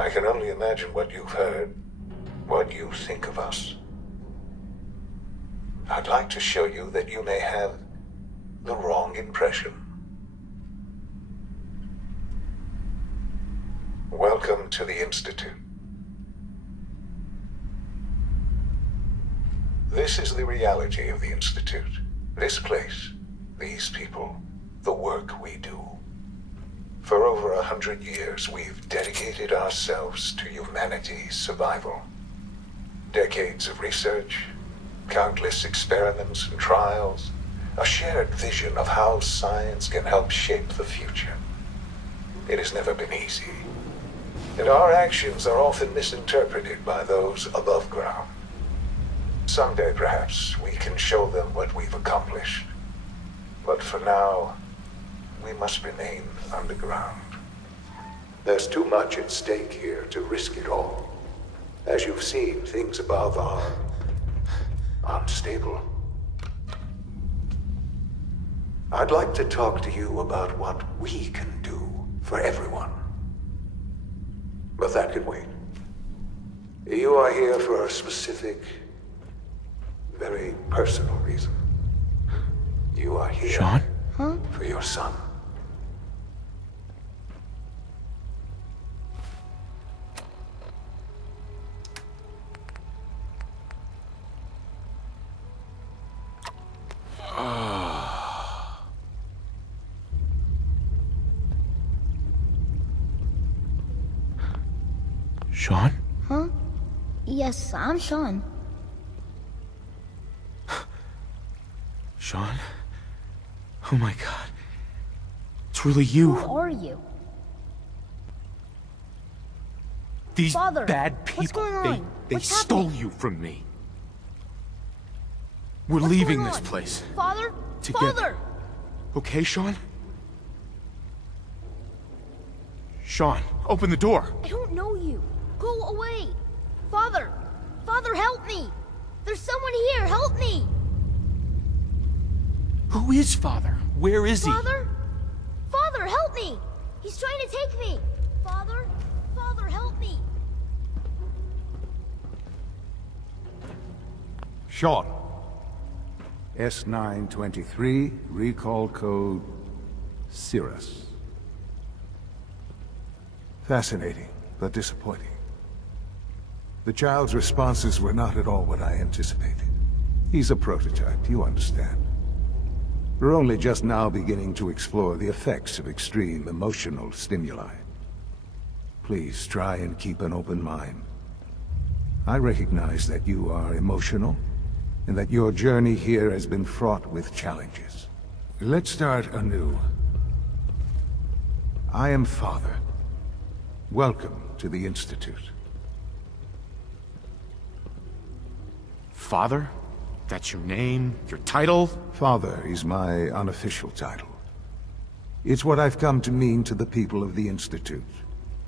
I can only imagine what you've heard, what you think of us. I'd like to show you that you may have the wrong impression. Welcome to the Institute. This is the reality of the Institute. This place, these people, the work we do. For over 100 years, we've dedicated ourselves to humanity's survival. Decades of research, countless experiments and trials, a shared vision of how science can help shape the future. It has never been easy, and our actions are often misinterpreted by those above ground. Someday, perhaps, we can show them what we've accomplished. But for now, we must remain underground. There's too much at stake here to risk it all. As you've seen, things above are unstable. I'd like to talk to you about what we can do for everyone. But that can wait. You are here for a specific, very personal reason. You are here Sean? For your son. Sean? Huh? Yes, I'm Sean. Sean? Oh my god. It's really you. Who are you? These Father, bad people, what's going on? they What's stole happening? you from me. We're What's leaving going this on? place. Father? Together. Father! Okay, Sean? Sean, open the door. I don't know you. Go away. Father! Father, help me! There's someone here, help me! Who is Father? Where is he? Father? Father, help me! He's trying to take me! Father? Father, help me! Sean. S923, recall code Cirrus. Fascinating, but disappointing. The child's responses were not at all what I anticipated. He's a prototype, you understand. We're only just now beginning to explore the effects of extreme emotional stimuli. Please try and keep an open mind. I recognize that you are emotional, and that your journey here has been fraught with challenges. Let's start anew. I am Father. Welcome to the Institute. Father? That's your name? Your title? Father is my unofficial title. It's what I've come to mean to the people of the Institute,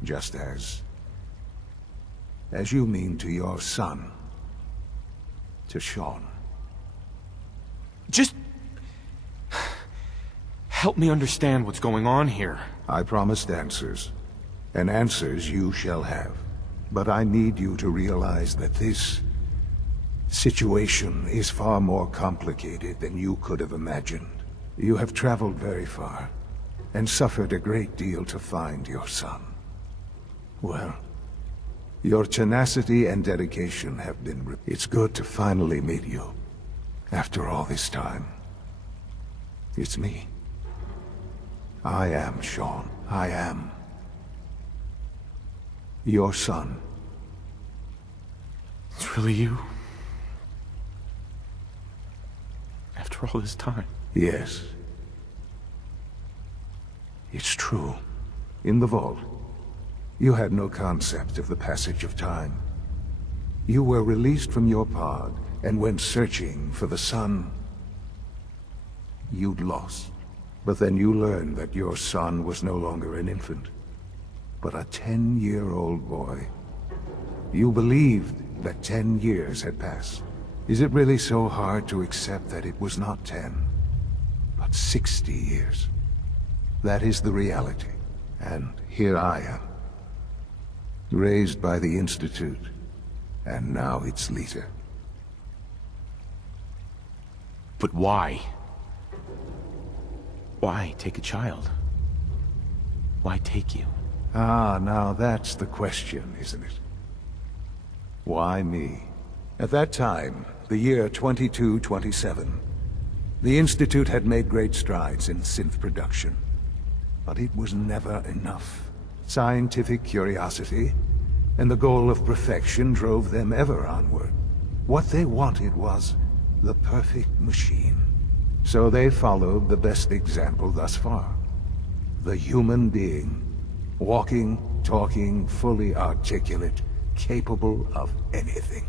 just as you mean to your son, to Sean. Just help me understand what's going on here. I promised answers, and answers you shall have. But I need you to realize that this situation is far more complicated than you could have imagined. You have traveled very far, and suffered a great deal to find your son. Well, your tenacity and dedication have been It's good to finally meet you. After all this time. It's me. I am Sean. I am your son. It's really you? After all this time? Yes. It's true. In the vault, you had no concept of the passage of time. You were released from your pod and went searching for the son you'd lost. But then you learned that your son was no longer an infant, but a 10-year-old boy. You believed that 10 years had passed. Is it really so hard to accept that it was not 10, but 60 years? That is the reality, and here I am. raised by the Institute, and now its leader. But why? Why take a child? Why take you? Ah, now that's the question, isn't it? Why me? At that time, the year 2227, the Institute had made great strides in synth production. But it was never enough. Scientific curiosity and the goal of perfection drove them ever onward. What they wanted was the perfect machine. So they followed the best example thus far. The human being. Walking, talking, fully articulate, capable of anything.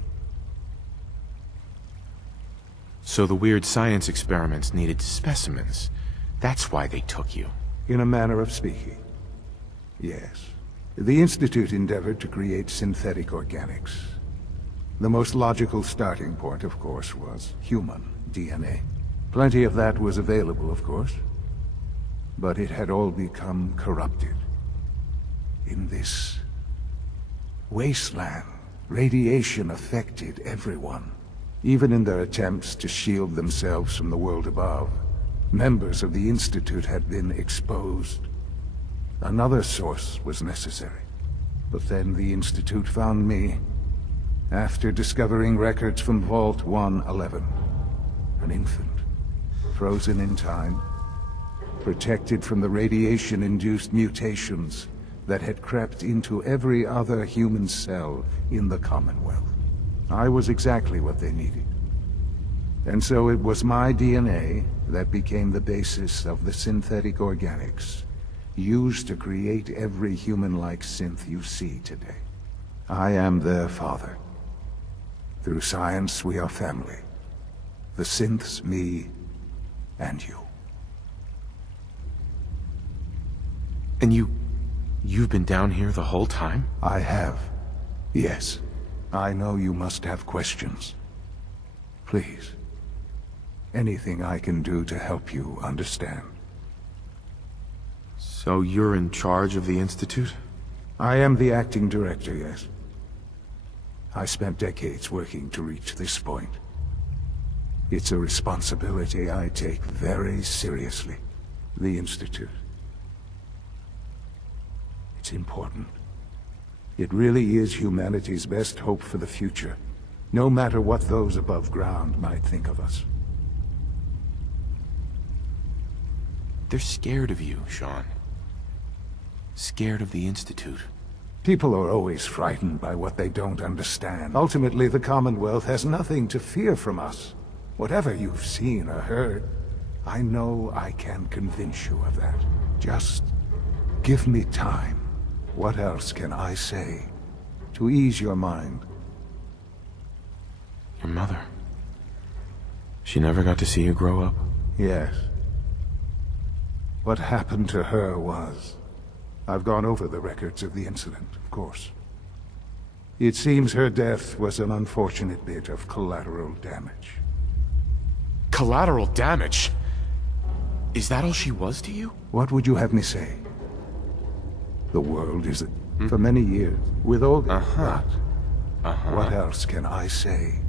So the weird science experiments needed specimens. That's why they took you. In a manner of speaking. Yes. The Institute endeavored to create synthetic organics. The most logical starting point, of course, was human DNA. Plenty of that was available, of course. But it had all become corrupted. In this wasteland, radiation affected everyone. Even in their attempts to shield themselves from the world above, members of the Institute had been exposed. Another source was necessary. But then the Institute found me, after discovering records from Vault 111. An infant, frozen in time, protected from the radiation-induced mutations that had crept into every other human cell in the Commonwealth. I was exactly what they needed. And so it was my DNA that became the basis of the synthetic organics, used to create every human-like synth you see today. I am their father. Through science, we are family. The synths, me, and you. And you've been down here the whole time? I have. Yes. I know you must have questions. Please. Anything I can do to help you understand. So you're in charge of the Institute? I am the acting director, yes. I spent decades working to reach this point. It's a responsibility I take very seriously. The Institute. It's important. It really is humanity's best hope for the future, no matter what those above ground might think of us. They're scared of you, Sean. Scared of the Institute. People are always frightened by what they don't understand. Ultimately, the Commonwealth has nothing to fear from us. Whatever you've seen or heard, I know I can convince you of that. Just give me time. What else can I say to ease your mind? Your mother. She never got to see you grow up? Yes. What happened to her was... I've gone over the records of the incident, of course. It seems her death was an unfortunate bit of collateral damage. Collateral damage? Is that all she was to you? What would you have me say? The world is... For many years, with all that, what else can I say?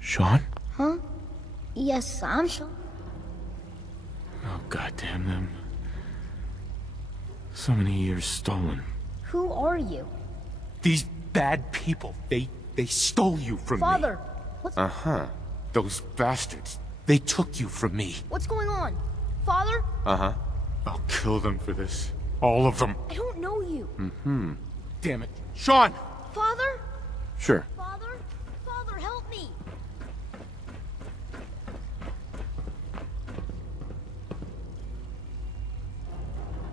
Sean? Huh? Yes, I'm Sean. Oh, goddamn them. So many years stolen. Who are you? These bad people, they stole you from me. Father! What's... Those bastards. They took you from me. What's going on? Father? I'll kill them for this. All of them. I don't know you. Damn it. Sean! Father? Sure. Father? Father, help me!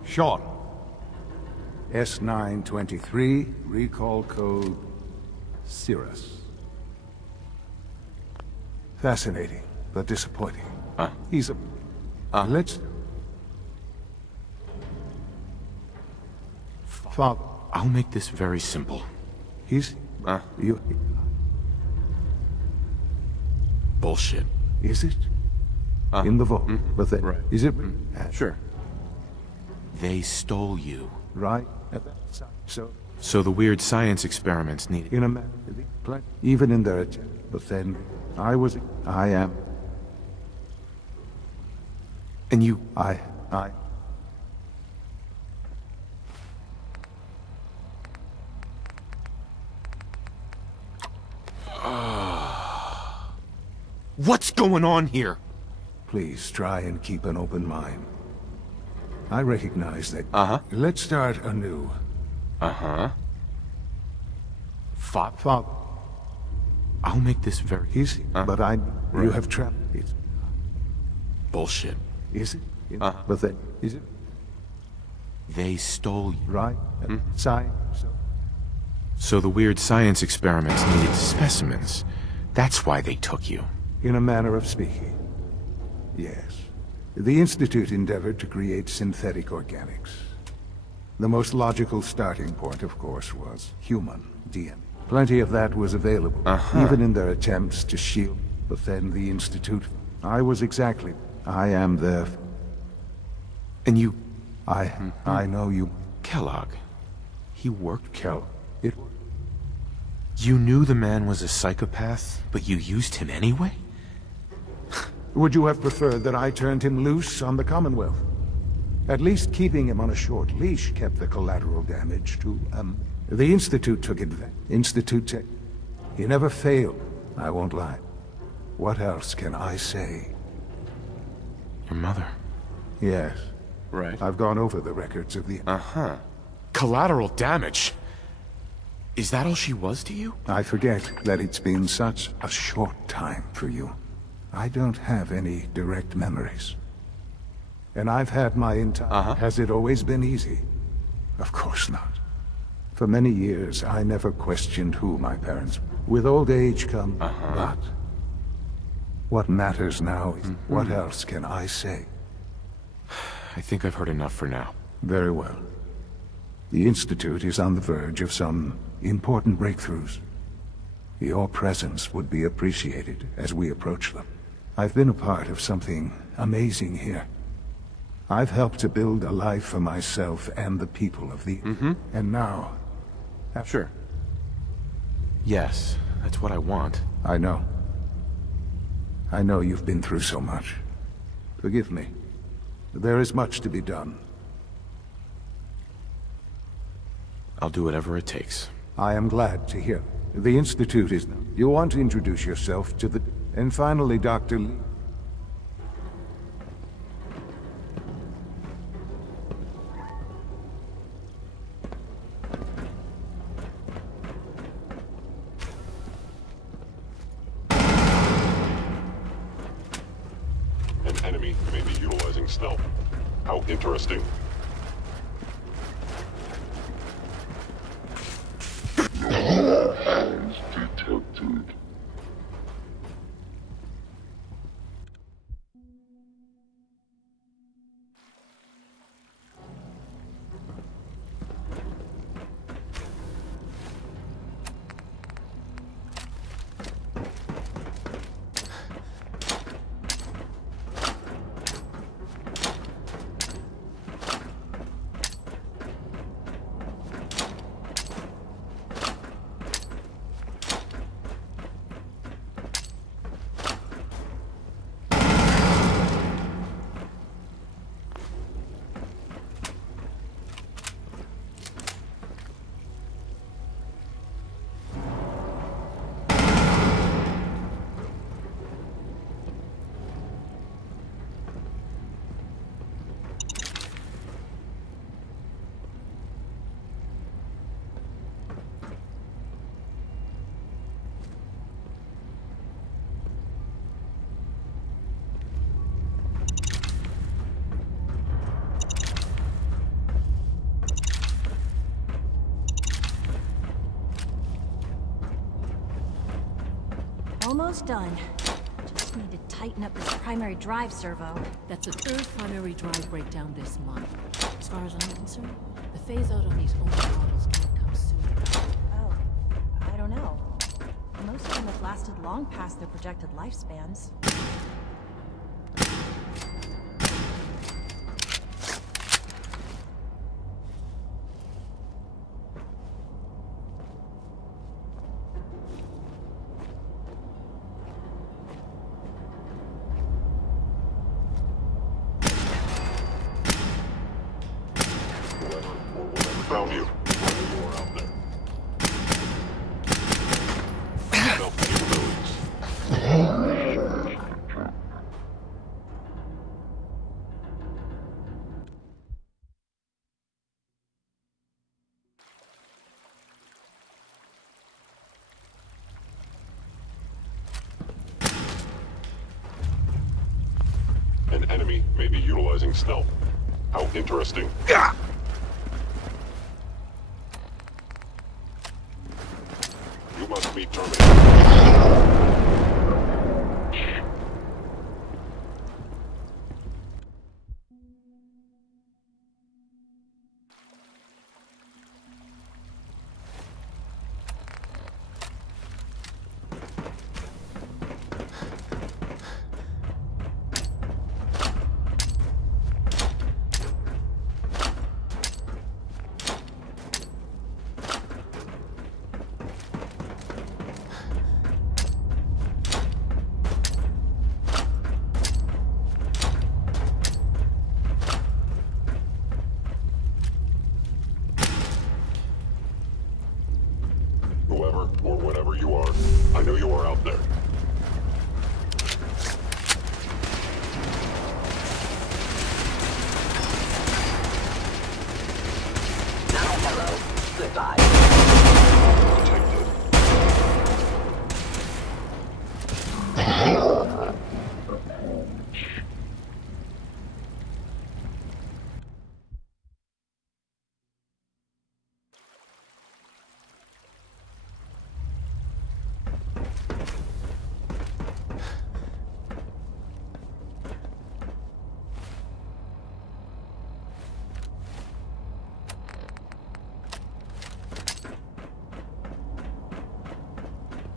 Sean. S923, recall code Cirrus. Fascinating. but disappointing. Uh. He's a... Let's... Father. I'll make this very simple. He's... You... Bullshit. Is it? In the vault. But then... Right. Is it... Sure. They stole you. Right? So the weird science experiments needed... In a... Even in their attempt. But then... I am... And you... I... What's going on here? Please try and keep an open mind. I recognize that... Let's start anew. Father. I'll make this very... Easy, but I... You have trapped it. Bullshit. Is it? But then... Is it? They stole you. Right? Science. So the weird science experiments needed specimens. That's why they took you. In a manner of speaking. Yes. The Institute endeavored to create synthetic organics. The most logical starting point, of course, was human DNA. Plenty of that was available, even in their attempts to shield. But then the Institute... I am the... And you... I know you... Kellogg. He worked... It... You knew the man was a psychopath, but you used him anyway? Would you have preferred that I turned him loose on the Commonwealth? At least keeping him on a short leash kept the collateral damage to, The Institute took advantage. He never failed, I won't lie. What else can I say? Your mother. Yes. Right. I've gone over the records of the... Collateral damage? Is that all she was to you? I forget that it's been such a short time for you. I don't have any direct memories. And I've had my entire... Has it always been easy? Of course not. For many years, I never questioned who my parents were. With old age come... But... What matters now is... What else can I say? I think I've heard enough for now. Very well. The Institute is on the verge of some important breakthroughs. Your presence would be appreciated as we approach them. I've been a part of something amazing here. I've helped to build a life for myself and the people of the... And now... Sure. Yes, that's what I want. I know. I know you've been through so much. Forgive me. There is much to be done. I'll do whatever it takes. I am glad to hear. The Institute is... You want to introduce yourself to the... And finally, Dr. Lee... An enemy may be utilizing stealth. How interesting. No hands detected. Almost done. Just Just need to tighten up this primary drive servo. That's the third primary drive breakdown this month. As far as I'm concerned, the phase-out on these older models can't come sooner. Oh, I don't know. Most of them have lasted long past their projected lifespans. Found you. You are out there. Self-capabilities. An enemy may be utilizing stealth. How interesting. You must be terminated. Whoever or whatever you are, I know you are out there. Now, hello. Goodbye. Detected.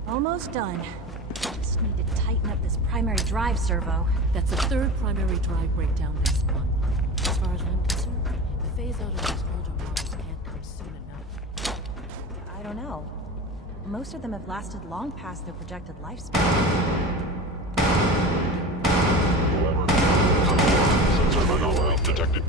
Almost done. Just need to tighten up this primary drive servo. That's the third primary drive breakdown this month. As far as I'm concerned, the phase-out of these older models can't come soon enough. I don't know. Most of them have lasted long past their projected lifespan. Whoever. Sensor anomaly detected.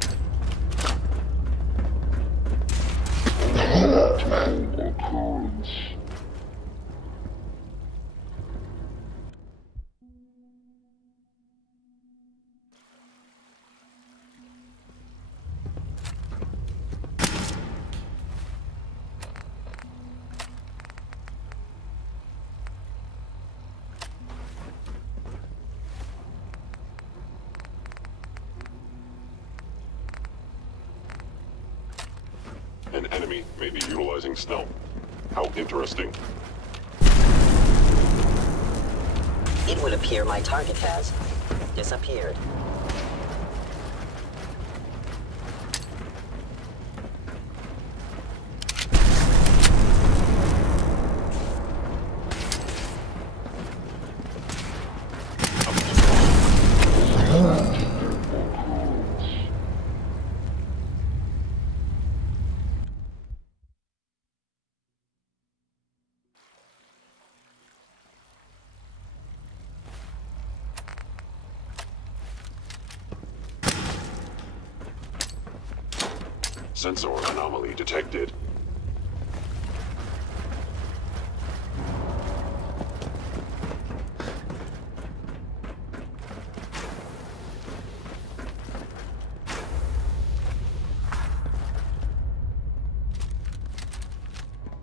An enemy may be utilizing stealth. How interesting. It would appear my target has disappeared. Sensor anomaly detected.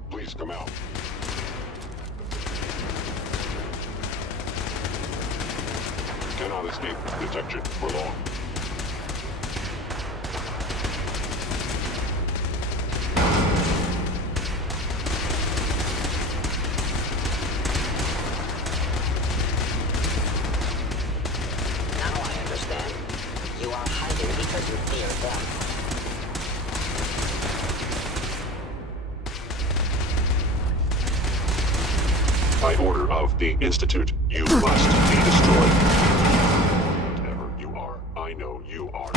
Please come out. Cannot escape detection for long. By order of the Institute, you must be destroyed. Whatever you are, I know you are.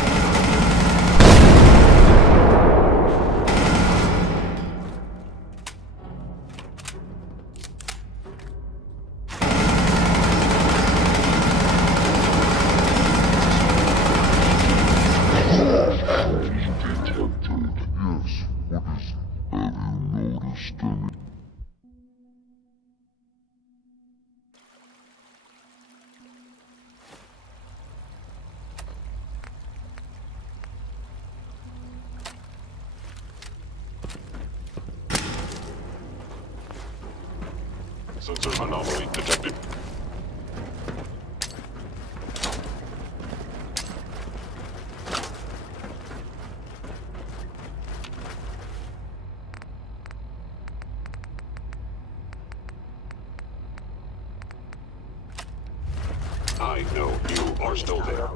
Sensor anomaly detected. I know you are still there.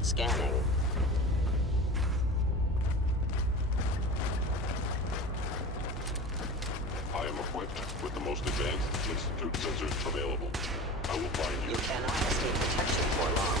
Scanning. I am equipped with the most advanced Institute sensors available. I will find you. You cannot escape detection for long.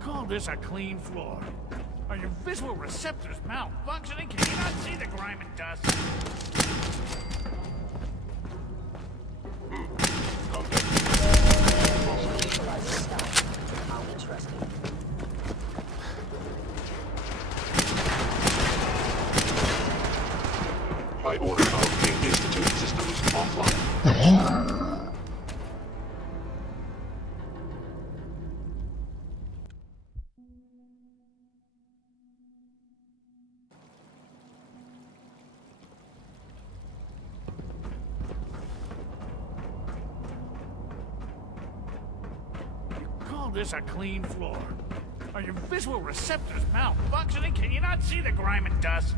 Call this a clean floor? Are your visual receptors malfunctioning? Can you not see the grime and dust? How interesting. By order of the Institute systems offline. Call this a clean floor? Are your visual receptors malfunctioning? Can you not see the grime and dust?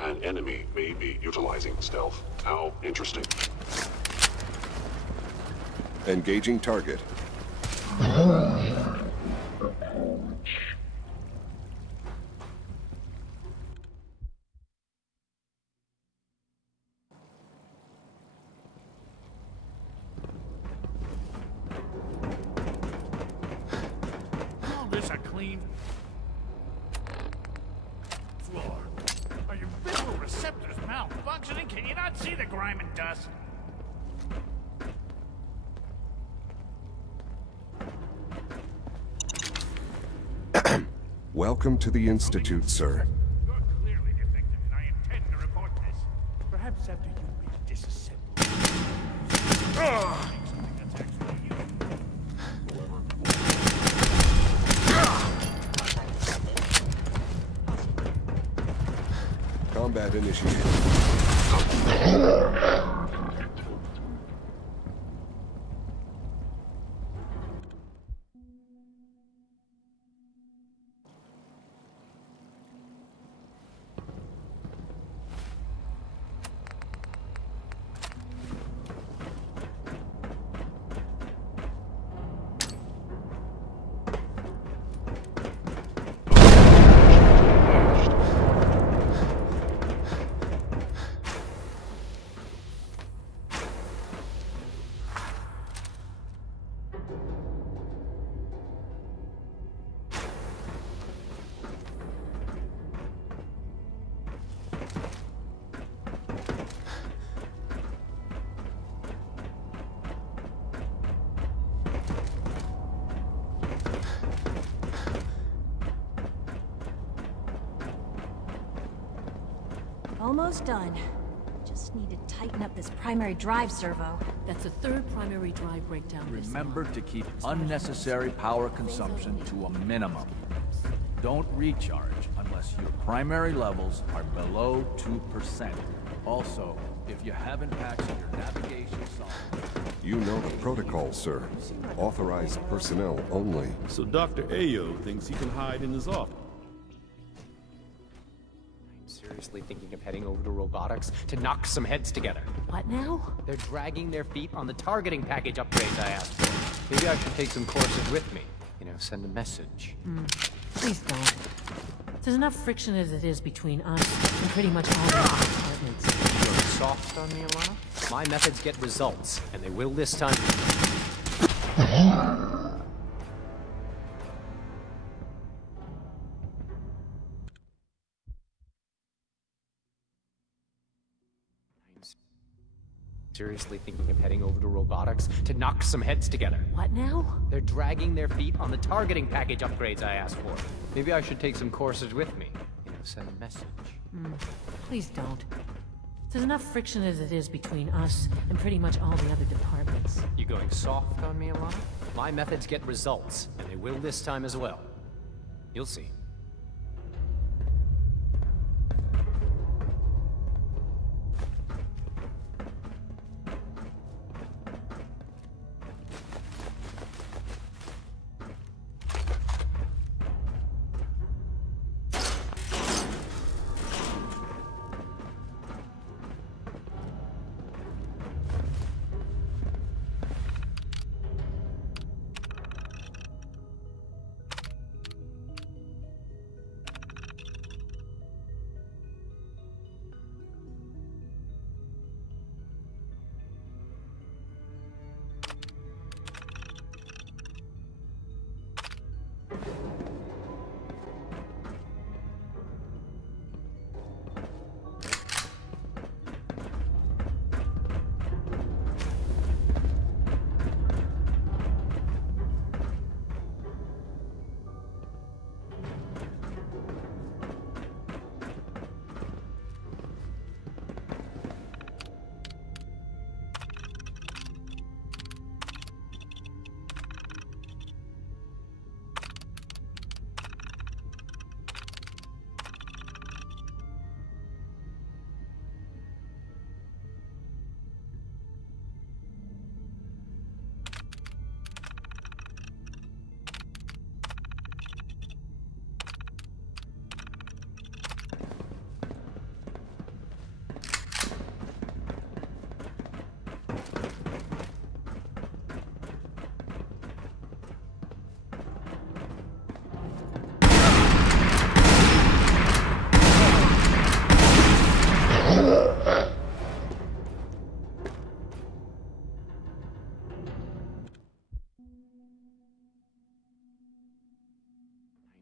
An enemy may be utilizing stealth. How interesting. Engaging target. Call this a clean floor? Are your visual receptors malfunctioning? Can you not see the grime and dust? Welcome to the Institute, sir. You're clearly defective, and I intend to report this. Perhaps after you've been disassembled. Something that's actually useful. Combat initiated. Almost done. Just need to tighten up this primary drive servo. That's the third primary drive breakdown this Remember month. to keep unnecessary power consumption to a minimum. Don't recharge unless your primary levels are below 2%. Also, if you haven't patched your navigation software... You know the protocol, sir. Authorized personnel only. So Dr. Ayo thinks he can hide in his office. I'm seriously thinking of heading over to robotics to knock some heads together. What now? They're dragging their feet on the targeting package upgrades I asked for. Maybe I should take some courses with me. You know, send a message. Please don't. There's enough friction as it is between us and pretty much all the other departments. You're soft on me, Alana? My methods get results, and they will this time. Seriously thinking of heading over to robotics to knock some heads together. What now? They're dragging their feet on the targeting package upgrades I asked for. Maybe I should take some courses with me. You know, send a message. Please don't. There's enough friction as it is between us and pretty much all the other departments. You going soft on me, Alana? My methods get results, and they will this time as well. You'll see.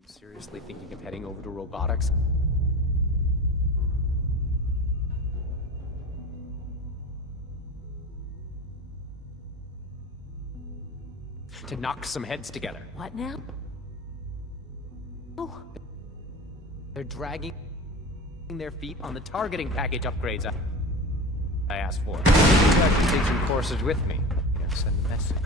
Seriously thinking of heading over to robotics? To knock some heads together. What now? Oh. They're dragging their feet on the targeting package upgrades I asked for. Maybe I can take some courses with me. You know, send a message.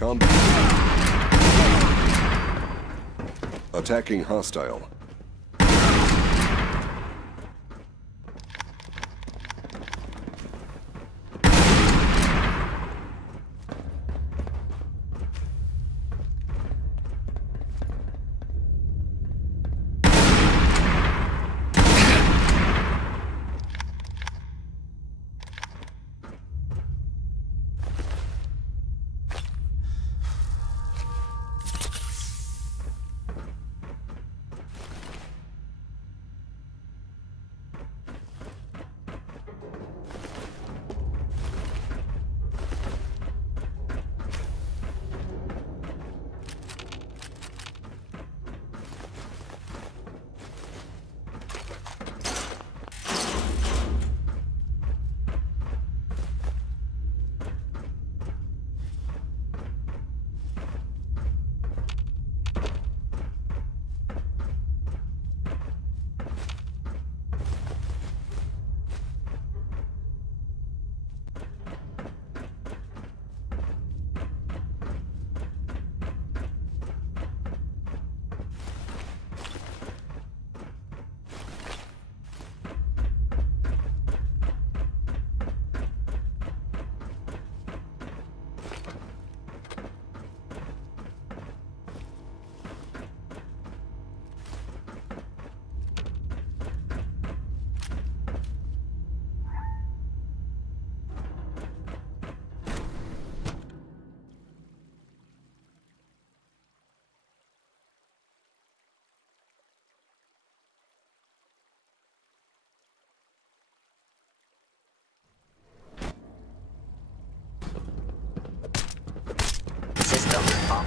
Attacking hostile.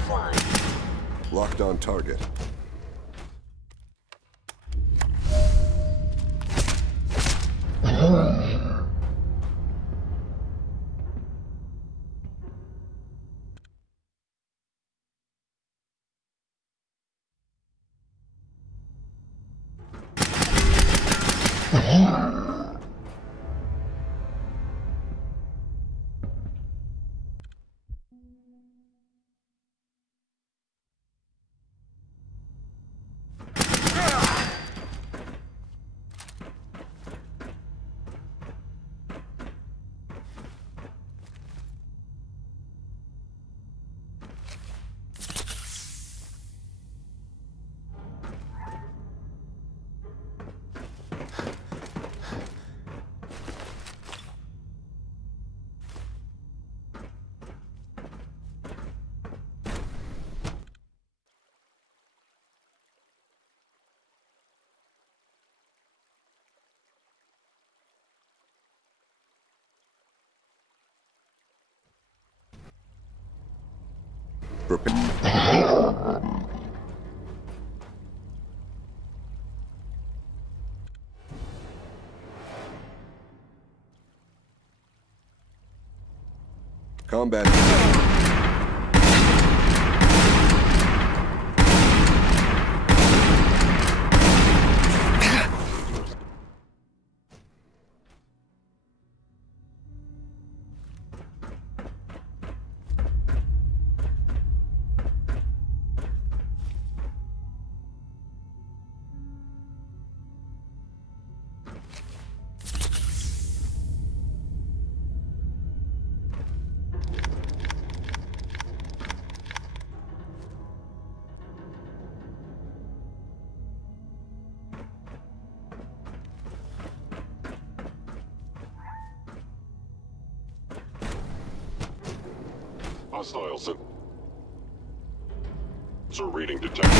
flying. Locked on target. Combat. Hostile sensor reading detected.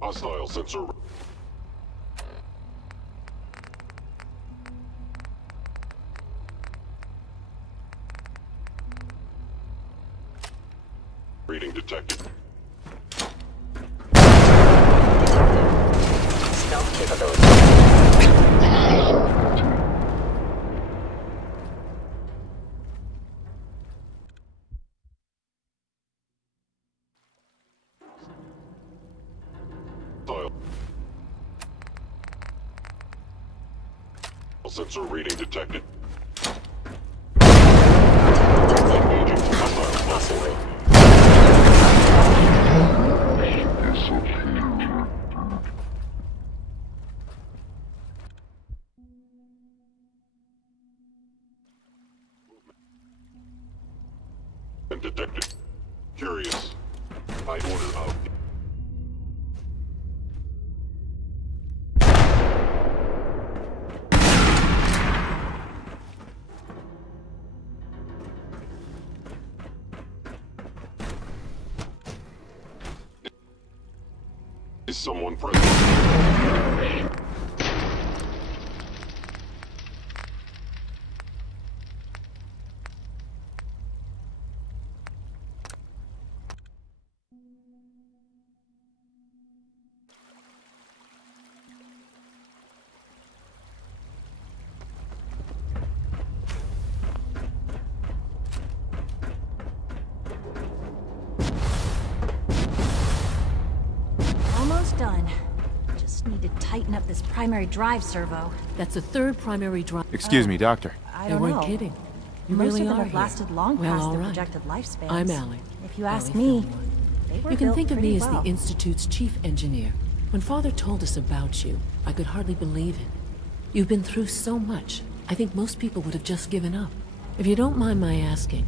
Hostile sensor. Reading detected. Stealth capability. Sensor reading detected. Possibly. Detected. Curious. By order of. Is someone present? Almost done. Just need to tighten up this primary drive servo. That's the third primary drive. Excuse me, Doctor. I They don't weren't know. kidding. You Most really of them are have here. lasted long Well, past all their right. projected lifespans. I'm Allie. If you ask Allie me, Fillmore. they were You can built think of pretty me as well. the Institute's chief engineer. When Father told us about you, I could hardly believe it. You've been through so much. I think most people would have just given up. If you don't mind my asking,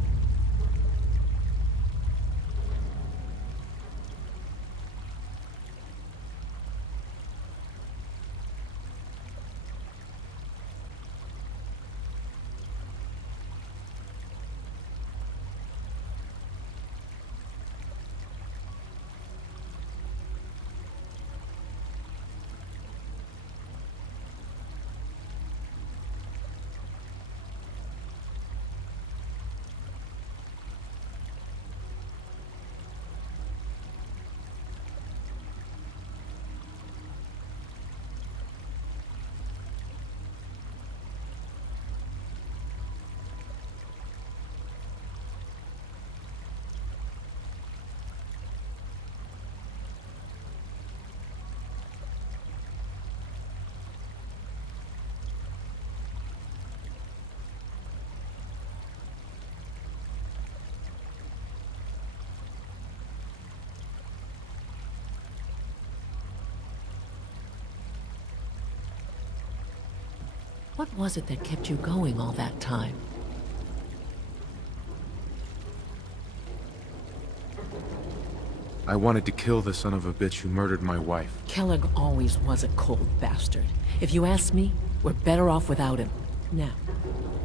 What was it that kept you going all that time? I wanted to kill the son of a bitch who murdered my wife. Kellogg always was a cold bastard. If you ask me, we're better off without him. Now,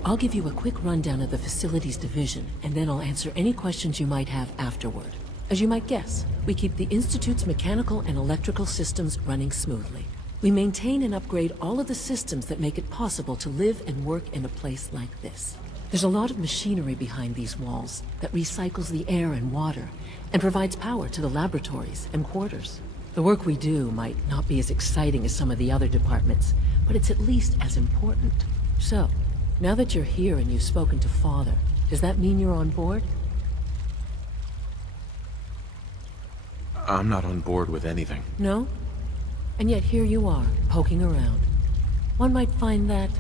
I'll give you a quick rundown of the facilities division, and then I'll answer any questions you might have afterward. As you might guess, we keep the Institute's mechanical and electrical systems running smoothly. We maintain and upgrade all of the systems that make it possible to live and work in a place like this. There's a lot of machinery behind these walls that recycles the air and water and provides power to the laboratories and quarters. The work we do might not be as exciting as some of the other departments, but it's at least as important. So, now that you're here and you've spoken to Father, does that mean you're on board? I'm not on board with anything. No? And yet here you are, poking around. One might find that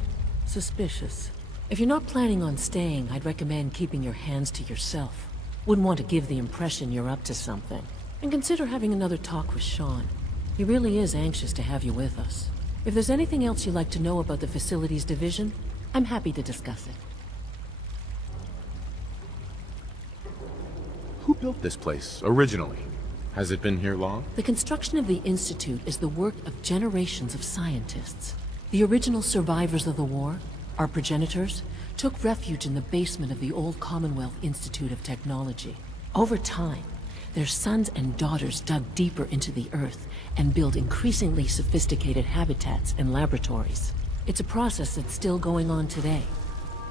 suspicious. If you're not planning on staying, I'd recommend keeping your hands to yourself. Wouldn't want to give the impression you're up to something. And consider having another talk with Sean. He really is anxious to have you with us. If there's anything else you'd like to know about the facilities division, I'm happy to discuss it. Who built this place, originally? Has it been here long? The construction of the Institute is the work of generations of scientists. The original survivors of the war, our progenitors, took refuge in the basement of the old Commonwealth Institute of Technology. Over time, their sons and daughters dug deeper into the earth and built increasingly sophisticated habitats and laboratories. It's a process that's still going on today.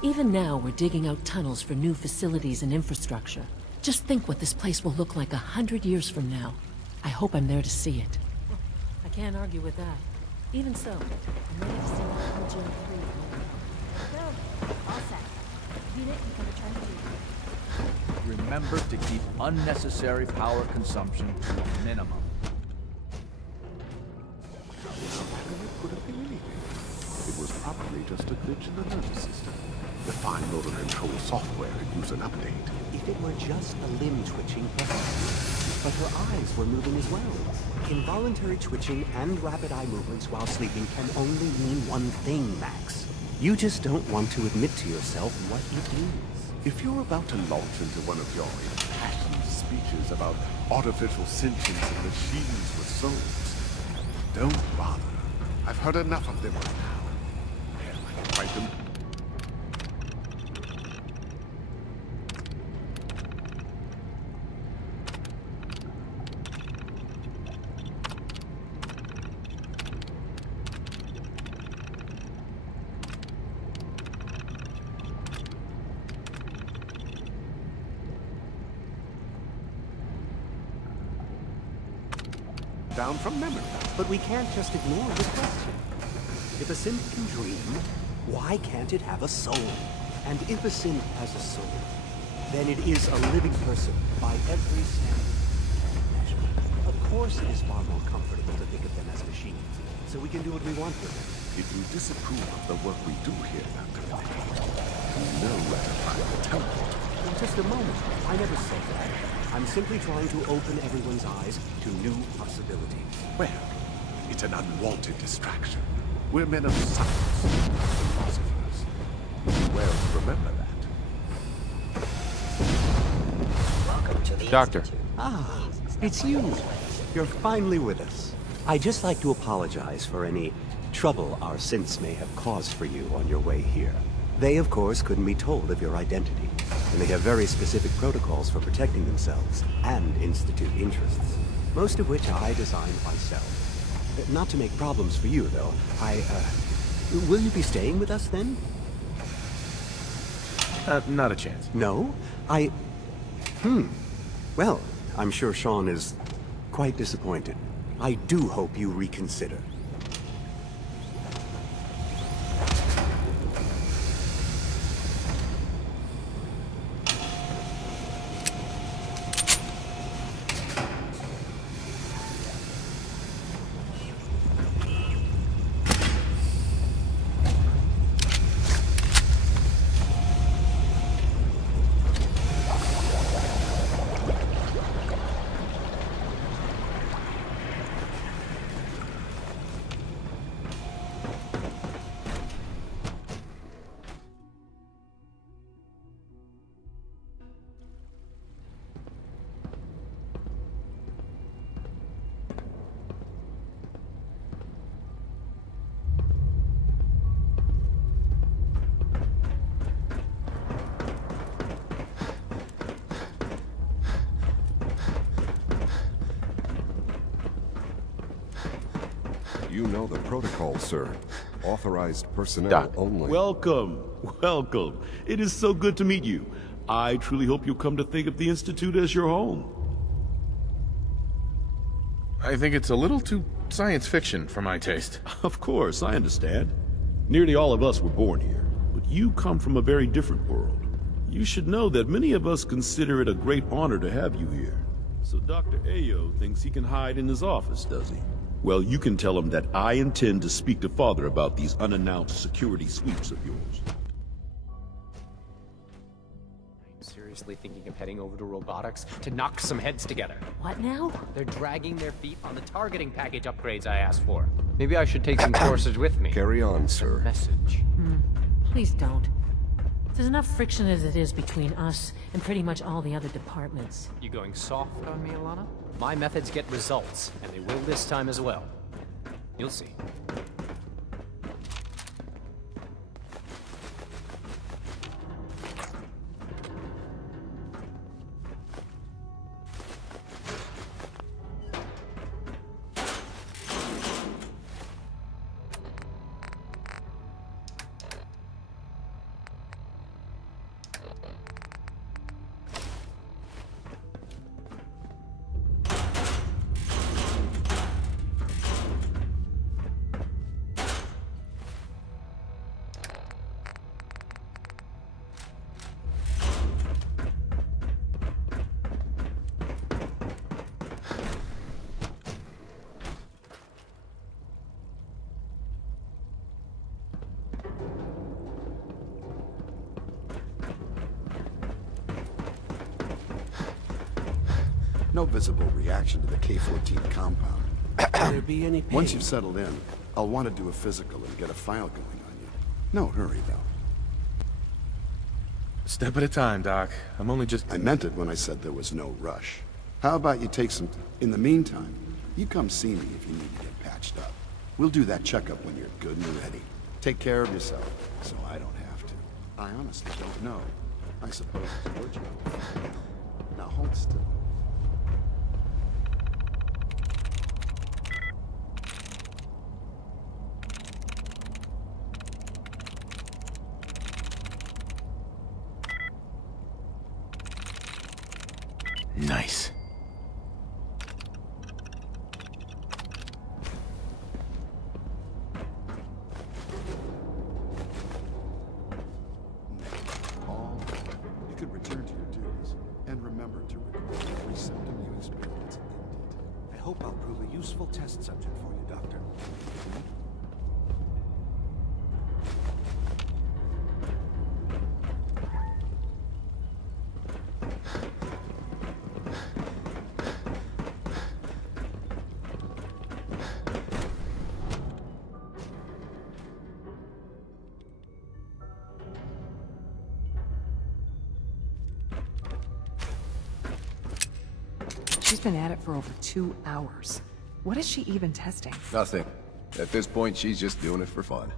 Even now, we're digging out tunnels for new facilities and infrastructure. Just think what this place will look like 100 years from now. I hope I'm there to see it. I can't argue with that. Even so, I'm ready to see what Gym 3 Go. All set. Unit, you can return to duty. Remember to keep unnecessary power consumption to a minimum. Could have been anything. It was probably just a glitch in the nervous system. The fine motor control software could use an update. If it were just a limb twitching, perhaps. But her eyes were moving as well. Involuntary twitching and rapid eye movements while sleeping can only mean one thing, Max. You just don't want to admit to yourself what it means. If you're about to launch into one of your impassioned speeches about artificial sentience and machines with souls, don't bother. I've heard enough of them right now. Hell, I can fight them. Down from memory. But we can't just ignore the question. If a synth can dream, why can't it have a soul? And if a synth has a soul, then it is a living person by every standard and measure. Of course it is far more comfortable to think of them as machines, so we can do what we want with them. If you disapprove of the work we do here, Dr. Lee, you know where to find the teleport. In just a moment, I never said that. I'm simply trying to open everyone's eyes to new possibilities. Well, it's an unwanted distraction. We're men of science, philosophers. You well remember that. Welcome to the Doctor. Institute. Ah, it's you. You're finally with us. I'd just like to apologize for any trouble our synths may have caused for you on your way here. They, of course, couldn't be told of your identity, and they have very specific protocols for protecting themselves and Institute interests, most of which I designed myself. Not to make problems for you, though. Will you be staying with us, then? Not a chance. No? Well, I'm sure Sean is quite disappointed. I do hope you reconsider. You know the protocol, sir. Authorized personnel Doc, only. welcome. Welcome. It is so good to meet you. I truly hope you'll come to think of the Institute as your home. I think it's a little too science fiction for my taste. Of course, I understand. Nearly all of us were born here, but you come from a very different world. You should know that many of us consider it a great honor to have you here. So Dr. Ayo thinks he can hide in his office, does he? Well, you can tell him that I intend to speak to Father about these unannounced security sweeps of yours. I'm seriously thinking of heading over to robotics to knock some heads together. What now? They're dragging their feet on the targeting package upgrades I asked for. Maybe I should take some courses with me. Carry on, sir. Message. Please don't. There's enough friction as it is between us and pretty much all the other departments. You going soft on me, Alana? My methods get results, and they will this time as well. You'll see. No visible reaction to the K-14 compound. Will there be any pain? Once you've settled in, I'll want to do a physical and get a file going on you. No hurry, though. Step at a time, Doc. I'm only just... I meant it when I said there was no rush. How about you take some... In the meantime, you come see me if you need to get patched up. We'll do that checkup when you're good and ready. Take care of yourself, so I don't have to. I honestly don't know. I suppose it's your job. Now hold still. Nice. Paul, you could return to your duties, and remember to record every symptom you experience in detail. I hope I'll prove a useful test subject for you, Doctor. She's been at it for over 2 hours. What is she even testing? Nothing. At this point, she's just doing it for fun.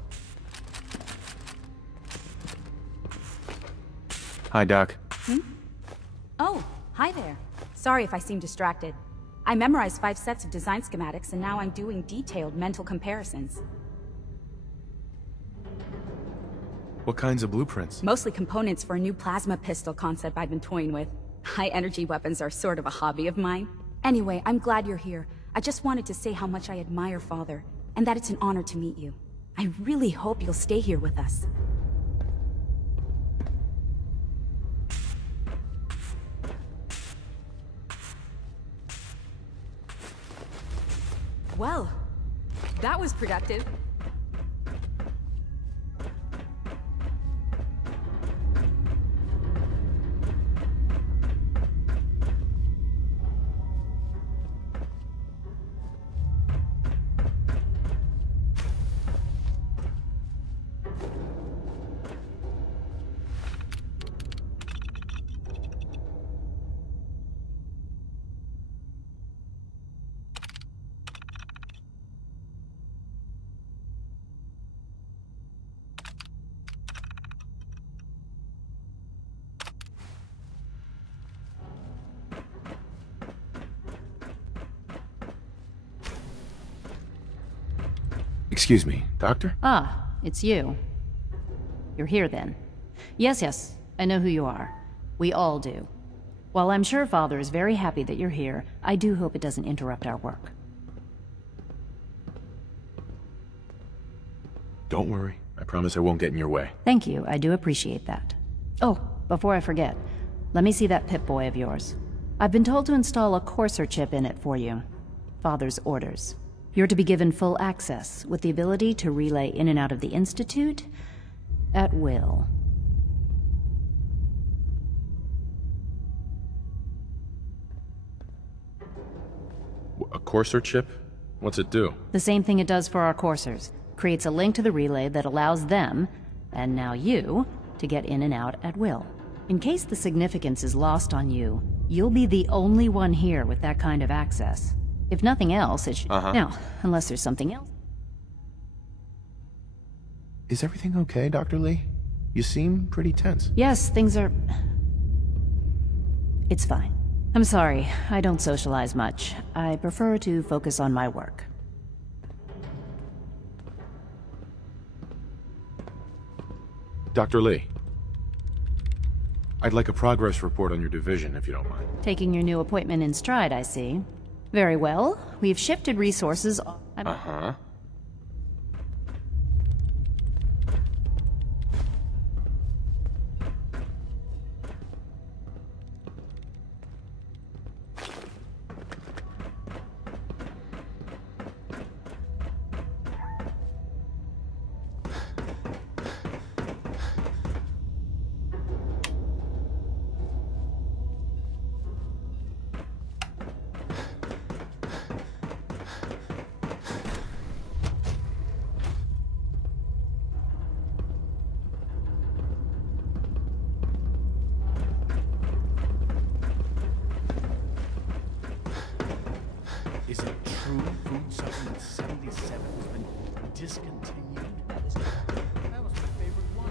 Hi, Doc. Oh, hi there. Sorry if I seem distracted. I memorized 5 sets of design schematics and now I'm doing detailed mental comparisons. What kinds of blueprints? Mostly components for a new plasma pistol concept I've been toying with. High-energy weapons are sort of a hobby of mine. Anyway, I'm glad you're here. I just wanted to say how much I admire Father, and that it's an honor to meet you. I really hope you'll stay here with us. Well, that was productive. Excuse me, Doctor? Ah, it's you. You're here then. Yes, I know who you are. We all do. While I'm sure Father is very happy that you're here, I do hope it doesn't interrupt our work. Don't worry. I promise I won't get in your way. Thank you, I do appreciate that. Oh, before I forget, let me see that Pip-Boy of yours. I've been told to install a Courser chip in it for you. Father's orders. You're to be given full access, with the ability to relay in and out of the Institute at will. A Courser chip? What's it do? The same thing it does for our coursers. Creates a link to the relay that allows them, and now you, to get in and out at will. In case the significance is lost on you, you'll be the only one here with that kind of access. If nothing else, it should... Now, unless there's something else. Is everything okay, Dr. Lee? You seem pretty tense. Yes, things are... It's fine. I'm sorry, I don't socialize much. I prefer to focus on my work. Dr. Lee. I'd like a progress report on your division, if you don't mind. Taking your new appointment in stride, I see. Very well. We've shifted resources... Uh-huh. Is it true Food Supplement 77 has been discontinued? That was my favorite one.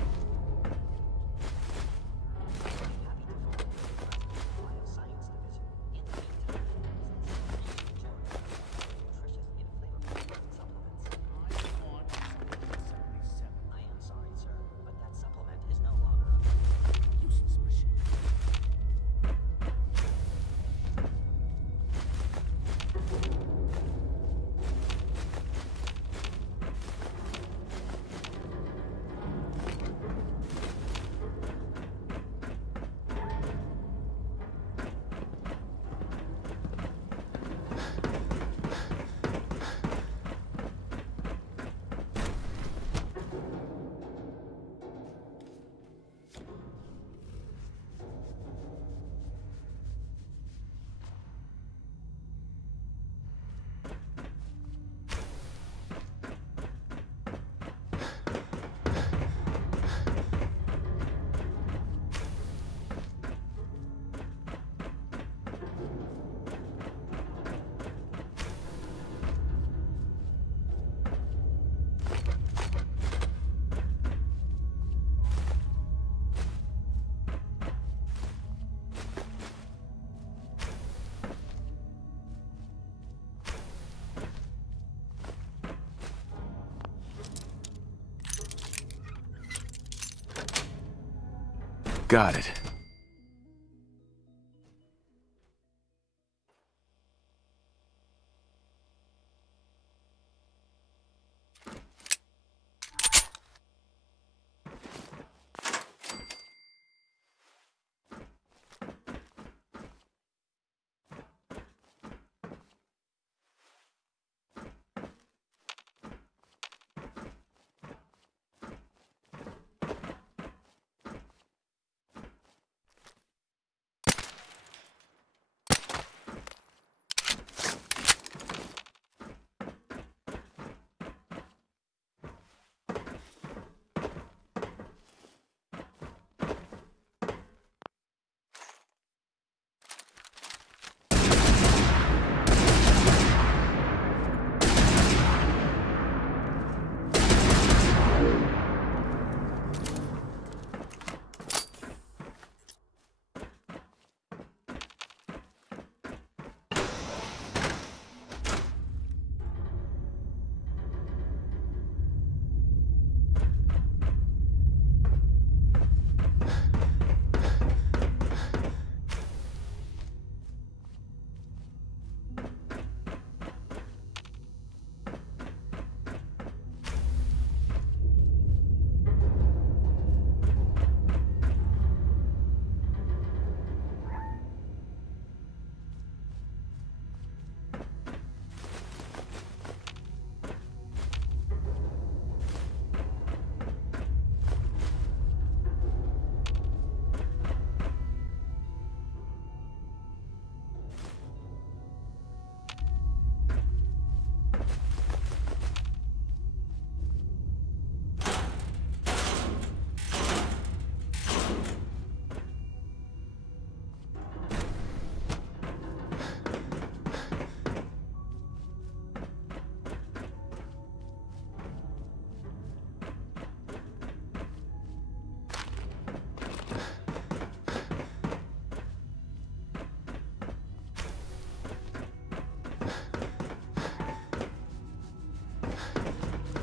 Got it.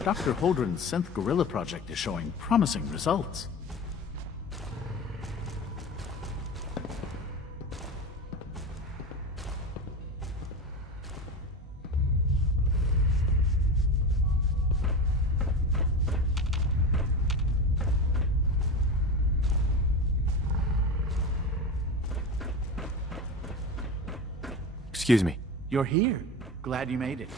Dr. Holdren's synth gorilla project is showing promising results. Excuse me. You're here. Glad you made it.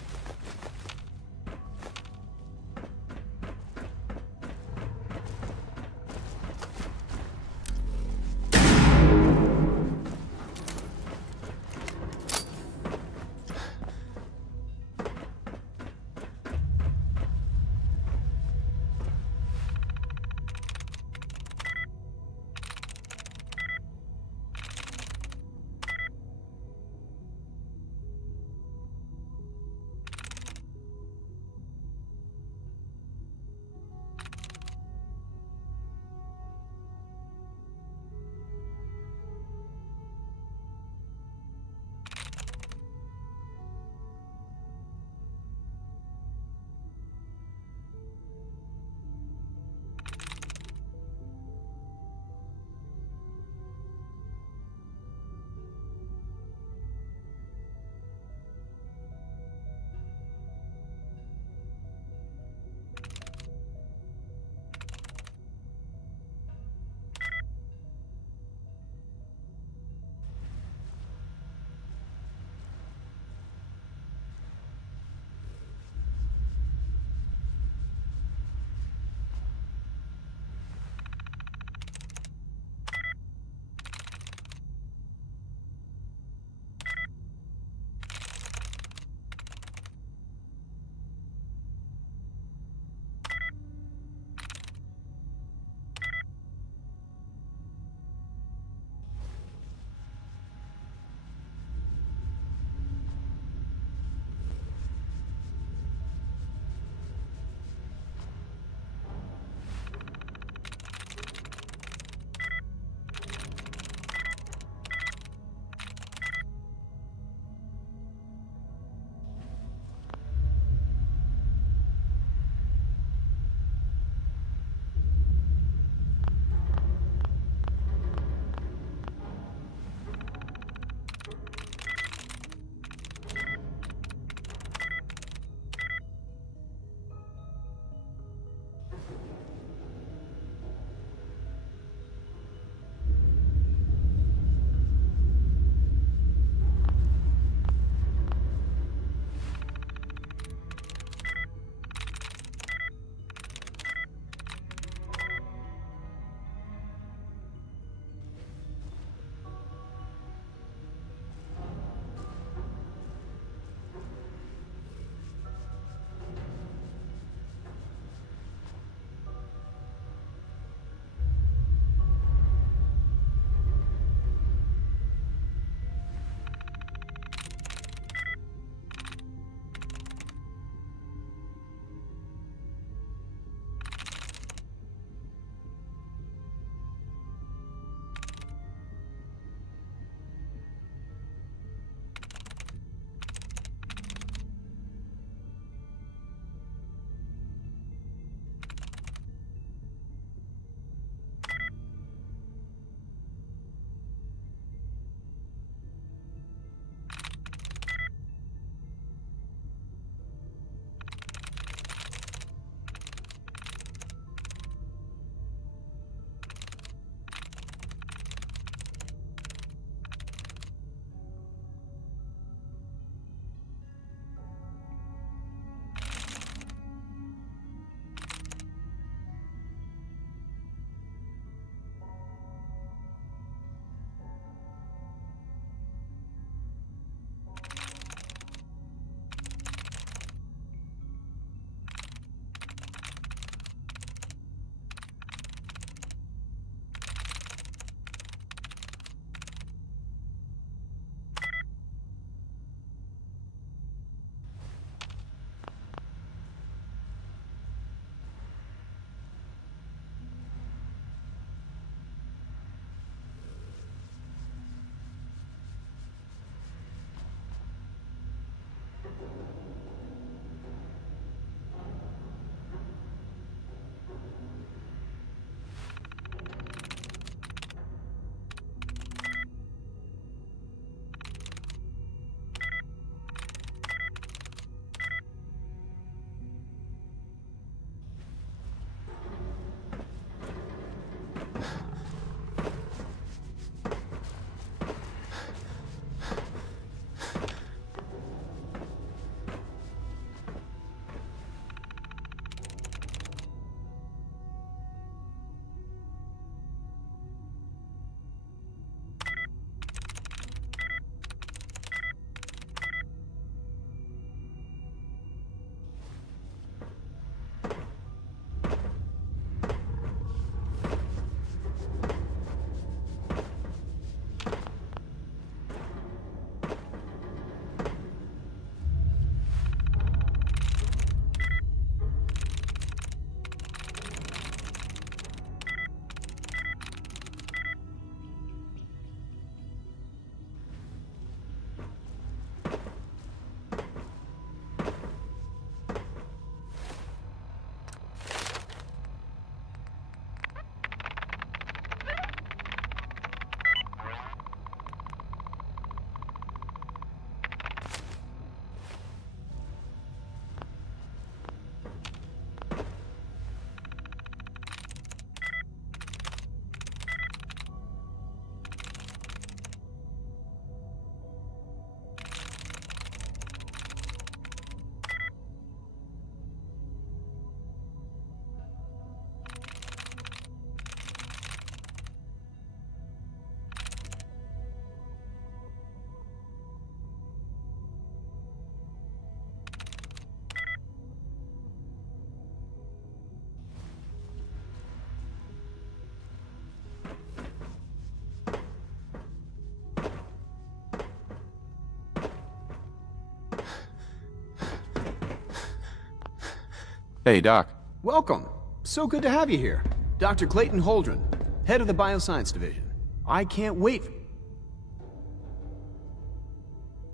Hey, Doc. Welcome. So good to have you here. Dr. Clayton Holdren, head of the Bioscience Division. I can't wait.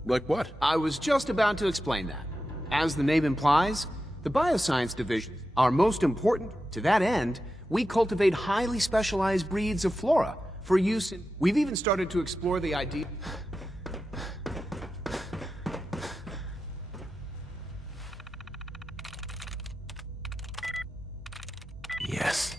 Like what? I was just about to explain that. As the name implies, the Bioscience Division are most important. To that end, we cultivate highly specialized breeds of flora for use in... We've even started to explore the idea... Yes.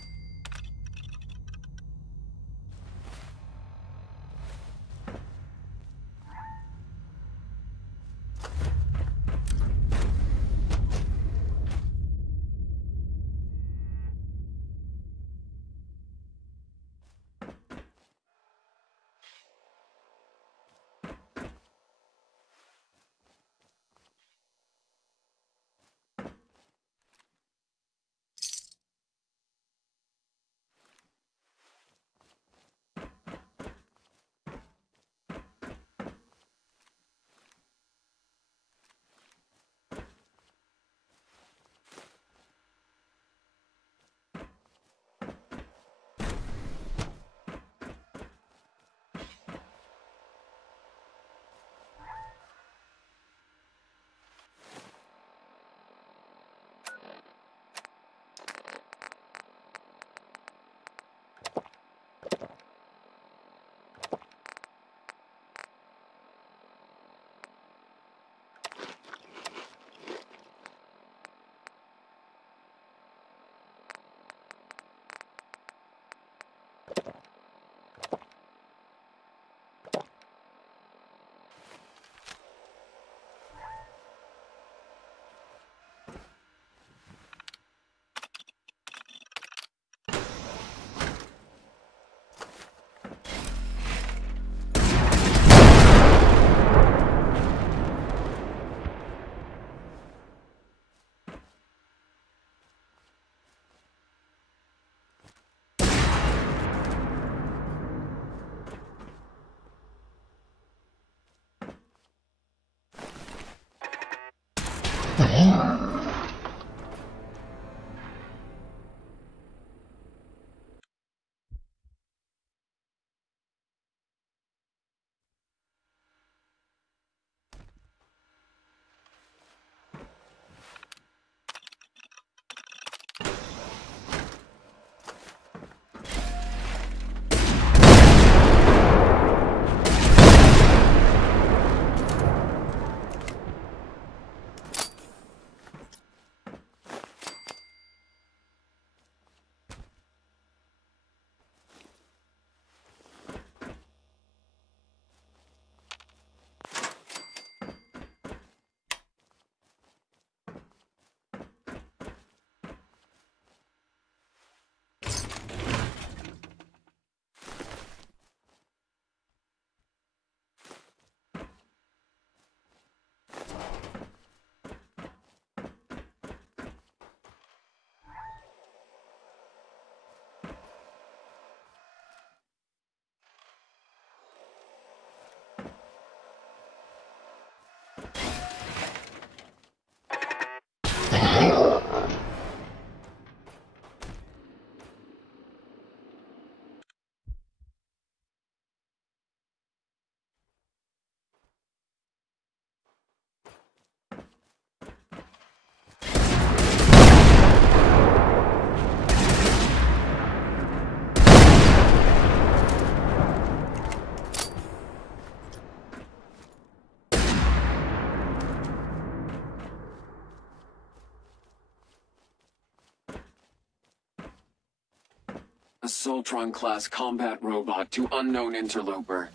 Assaultron-class combat robot to unknown interloper.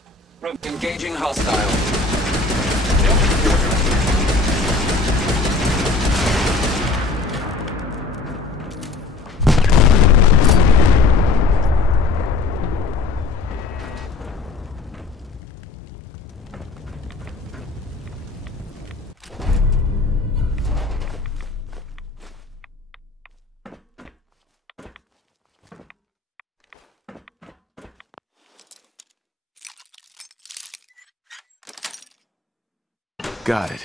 Engaging hostile. Got it.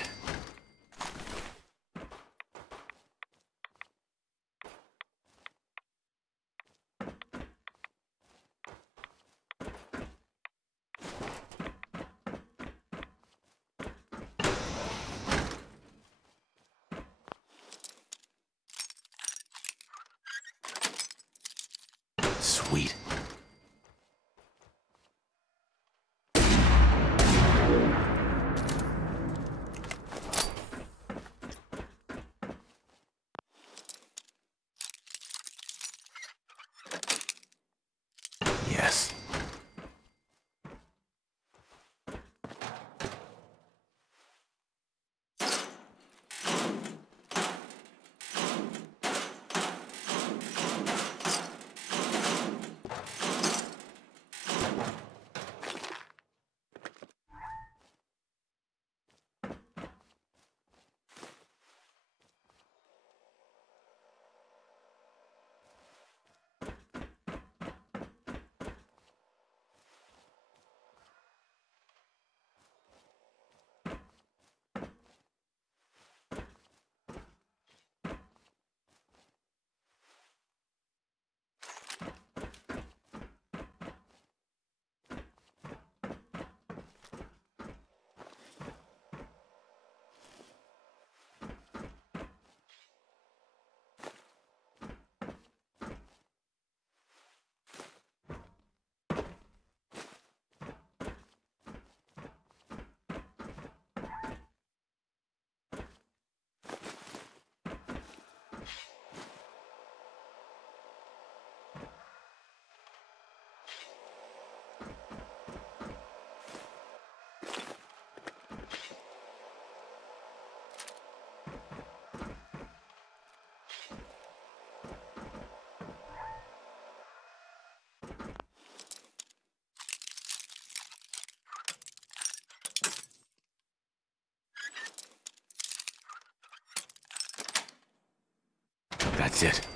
That's it.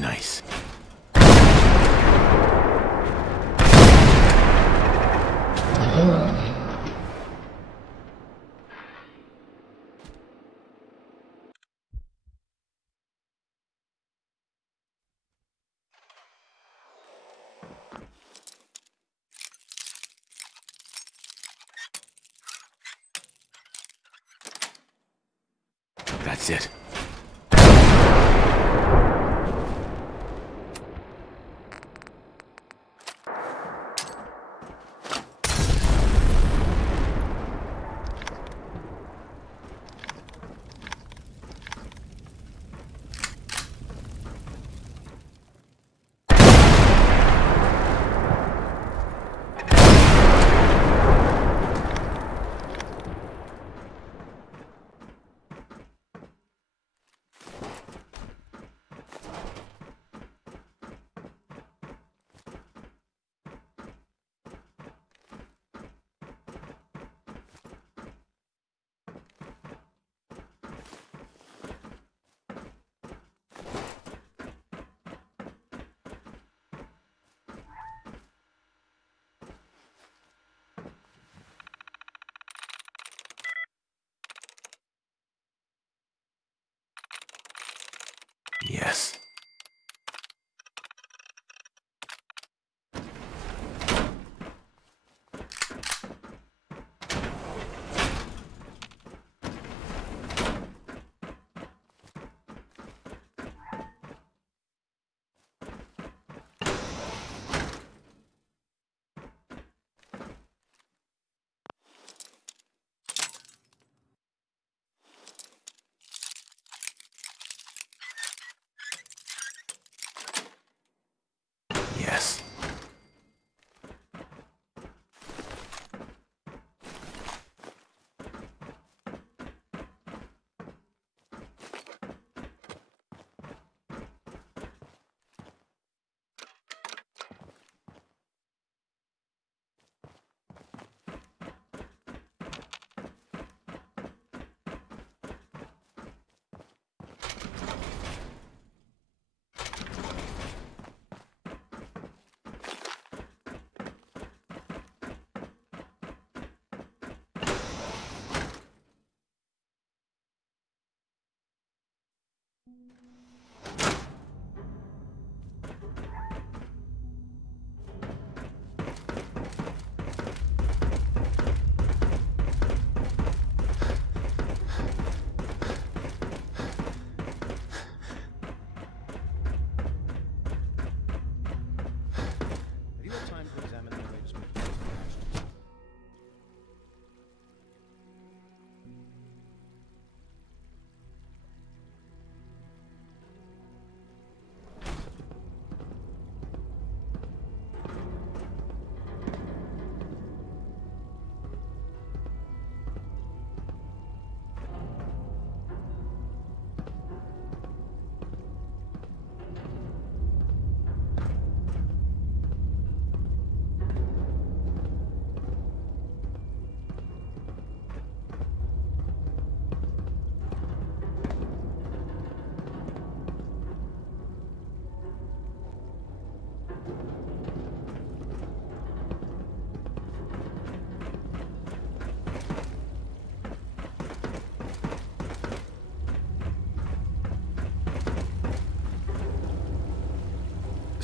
Nice. That's it. Yes.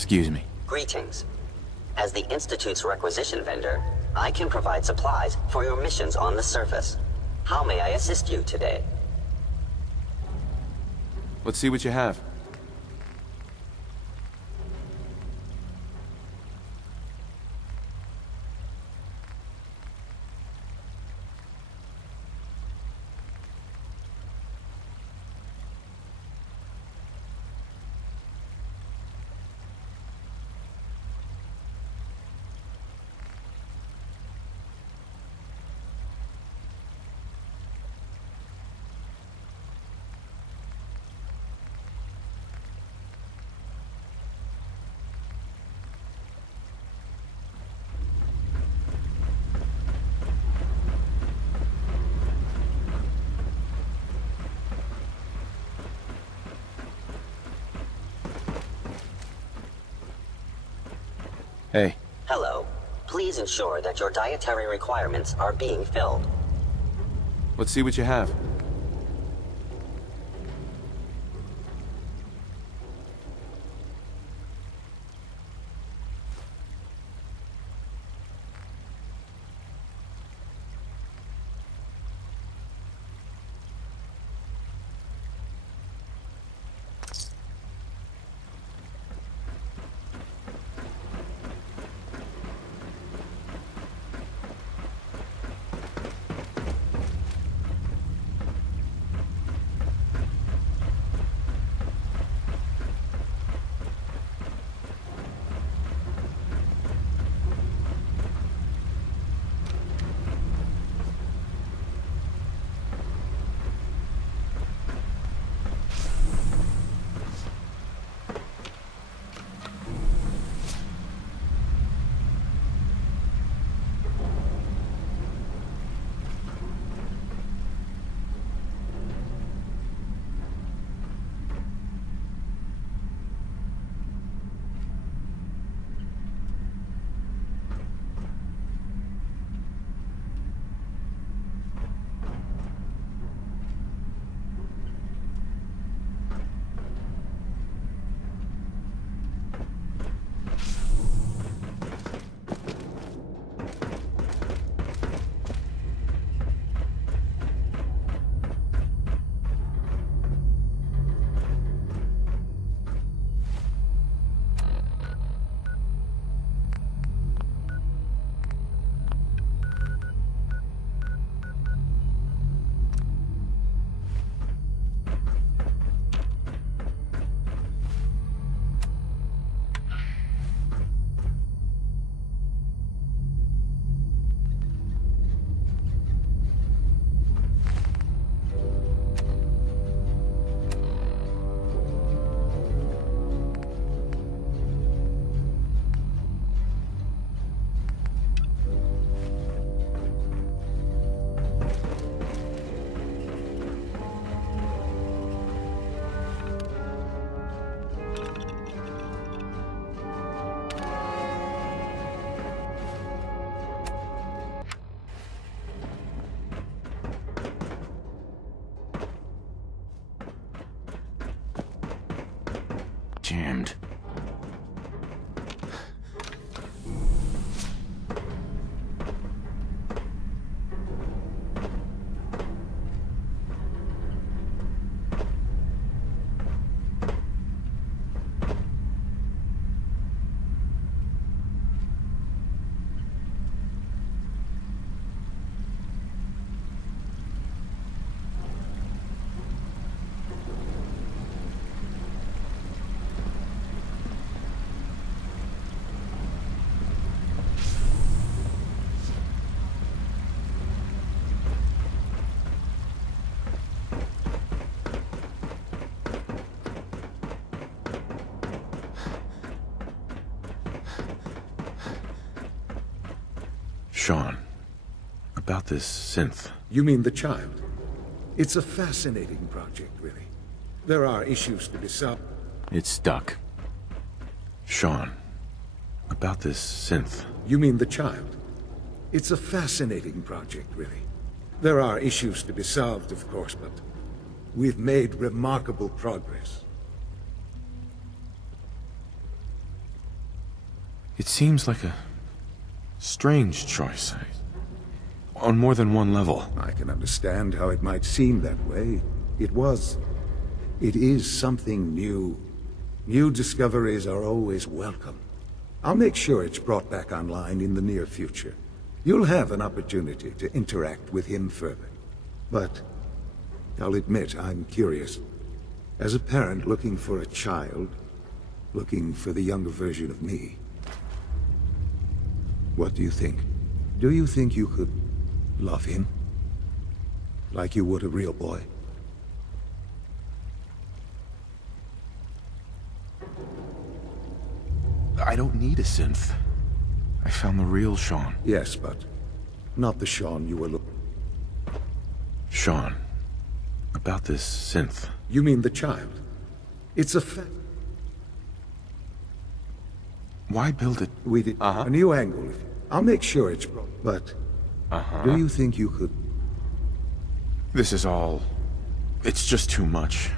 Excuse me. Greetings. As the Institute's requisition vendor, I can provide supplies for your missions on the surface. How may I assist you today? Let's see what you have. Hey. Hello. Please ensure that your dietary requirements are being filled. Let's see what you have. Jammed. Sean, about this synth. You mean the child? It's a fascinating project, really. There are issues to be solved. It's stuck. Sean, about this synth. You mean the child? It's a fascinating project, really. There are issues to be solved, of course, but we've made remarkable progress. It seems like a strange choice. On more than one level. I can understand how it might seem that way. It is something new. New discoveries are always welcome. I'll make sure it's brought back online in the near future. You'll have an opportunity to interact with him further. But I'll admit I'm curious. As a parent looking for a child, looking for the younger version of me, what do you think? Do you think you could love him? Like you would a real boy? I don't need a synth. I found the real Sean. Yes, but not the Sean you were looking. Sean, about this synth. You mean the child? It's a fact. Why build it? We did a new angle. I'll make sure it's brought. But do you think you could? This is all. It's just too much.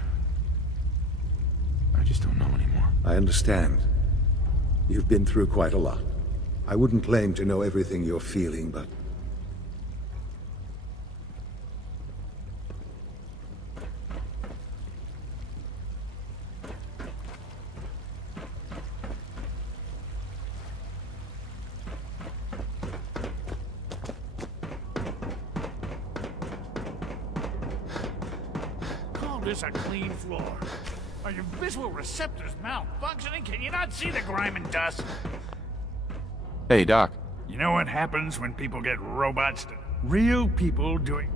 I just don't know anymore. I understand. You've been through quite a lot. I wouldn't claim to know everything you're feeling, but... Call this a clean floor. Are your visual receptors malfunctioning? Can you not see the grime and dust? Hey, Doc. You know what happens when people get robots to real people doing...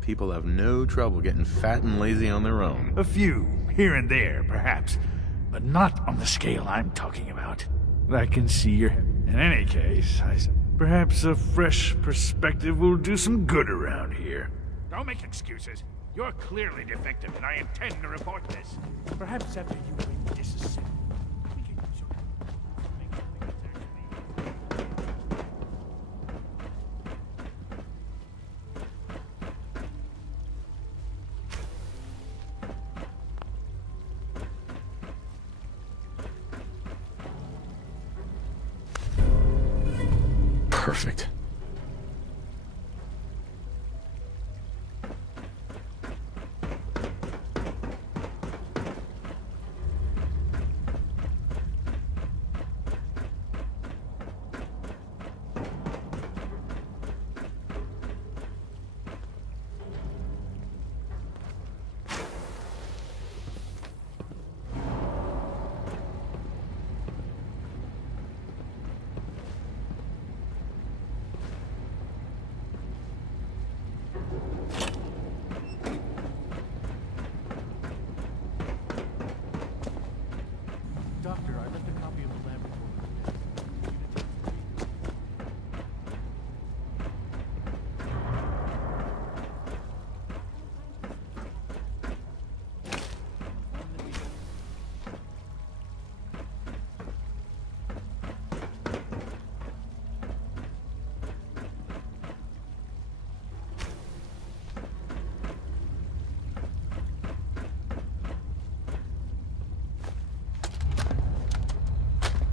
People have no trouble getting fat and lazy on their own. A few, here and there, perhaps. But not on the scale I'm talking about. I can see your... In any case, perhaps a fresh perspective will do some good around here. Don't make excuses. You're clearly defective, and I intend to report this. Perhaps after you bring disassemble. Perfect. Doctor, I left a copy of the lab report.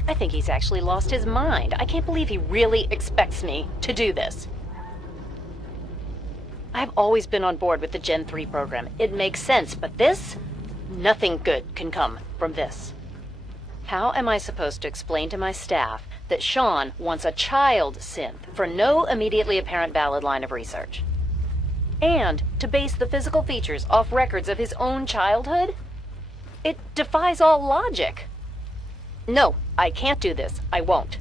I think he's actually lost his mind. I can't believe he really expects me to do this. I've always been on board with the Gen 3 program. It makes sense, but this? Nothing good can come from this. How am I supposed to explain to my staff that Sean wants a child synth for no immediately apparent valid line of research? And to base the physical features off records of his own childhood? It defies all logic. No, I can't do this. I won't.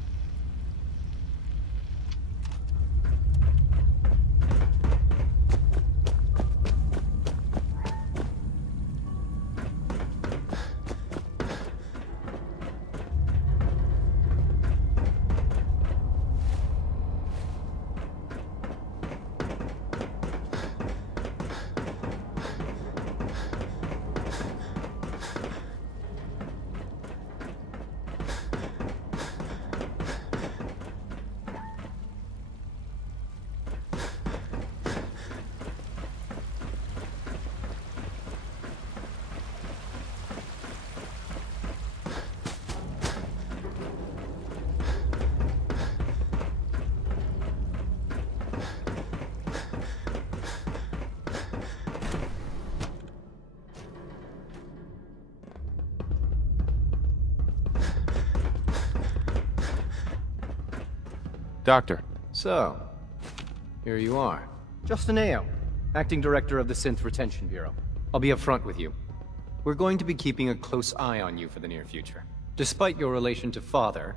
Doctor. So, here you are. Justin Ayo, Acting Director of the Synth Retention Bureau. I'll be upfront with you. We're going to be keeping a close eye on you for the near future. Despite your relation to Father,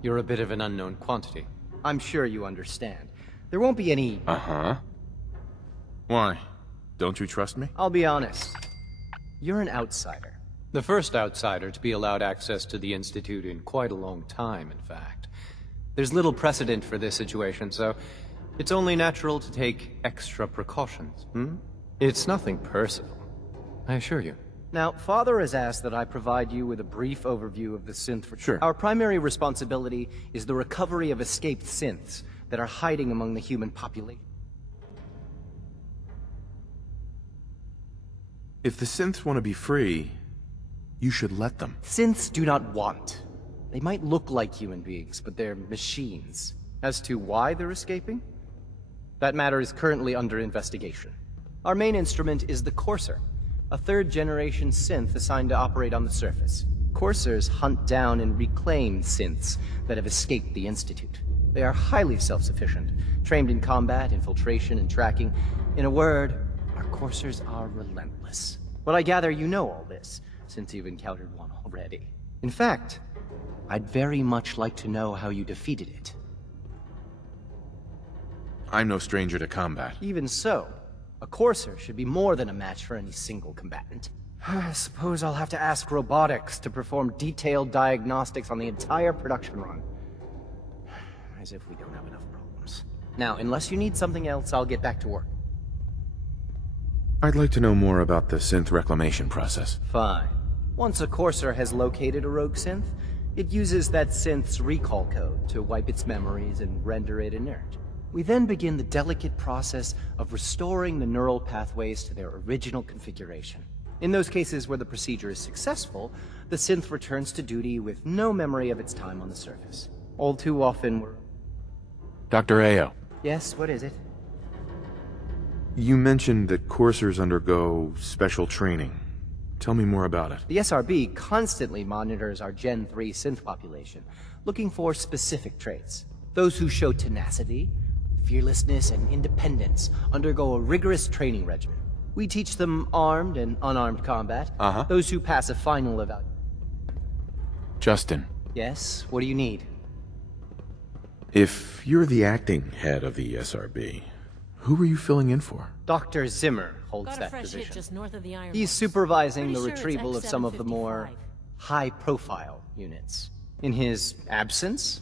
you're a bit of an unknown quantity. I'm sure you understand. There won't be any... Uh-huh. Why? Don't you trust me? I'll be honest. You're an outsider. The first outsider to be allowed access to the Institute in quite a long time, in fact. There's little precedent for this situation, so it's only natural to take extra precautions, It's nothing personal, I assure you. Now, Father has asked that I provide you with a brief overview of the synth... Sure. Our primary responsibility is the recovery of escaped synths that are hiding among the human population. If the synths want to be free, you should let them. Synths do not want. They might look like human beings, but they're machines. As to why they're escaping? That matter is currently under investigation. Our main instrument is the Courser, a third-generation synth assigned to operate on the surface. Coursers hunt down and reclaim synths that have escaped the Institute. They are highly self-sufficient, trained in combat, infiltration, and tracking. In a word, our Coursers are relentless. But I gather you know all this, since you've encountered one already. In fact, I'd very much like to know how you defeated it. I'm no stranger to combat. Even so, a Courser should be more than a match for any single combatant. I suppose I'll have to ask robotics to perform detailed diagnostics on the entire production run. As if we don't have enough problems. Now, unless you need something else, I'll get back to work. I'd like to know more about the synth reclamation process. Fine. Once a Courser has located a rogue synth, it uses that synth's recall code to wipe its memories and render it inert. We then begin the delicate process of restoring the neural pathways to their original configuration. In those cases where the procedure is successful, the synth returns to duty with no memory of its time on the surface. All too often we're... Dr. Ayo. Yes, what is it? You mentioned that coursers undergo special training. Tell me more about it. The SRB constantly monitors our Gen 3 synth population, looking for specific traits. Those who show tenacity, fearlessness, and independence undergo a rigorous training regimen. We teach them armed and unarmed combat. Those who pass a final evaluation. Justin. Yes, what do you need? If you're the acting head of the SRB, who are you filling in for? Dr. Zimmer holds Got a that fresh position. hit just north of the Iron He's Horse. supervising Pretty the sure it's retrieval of some of the more X755. high-profile units. In his absence,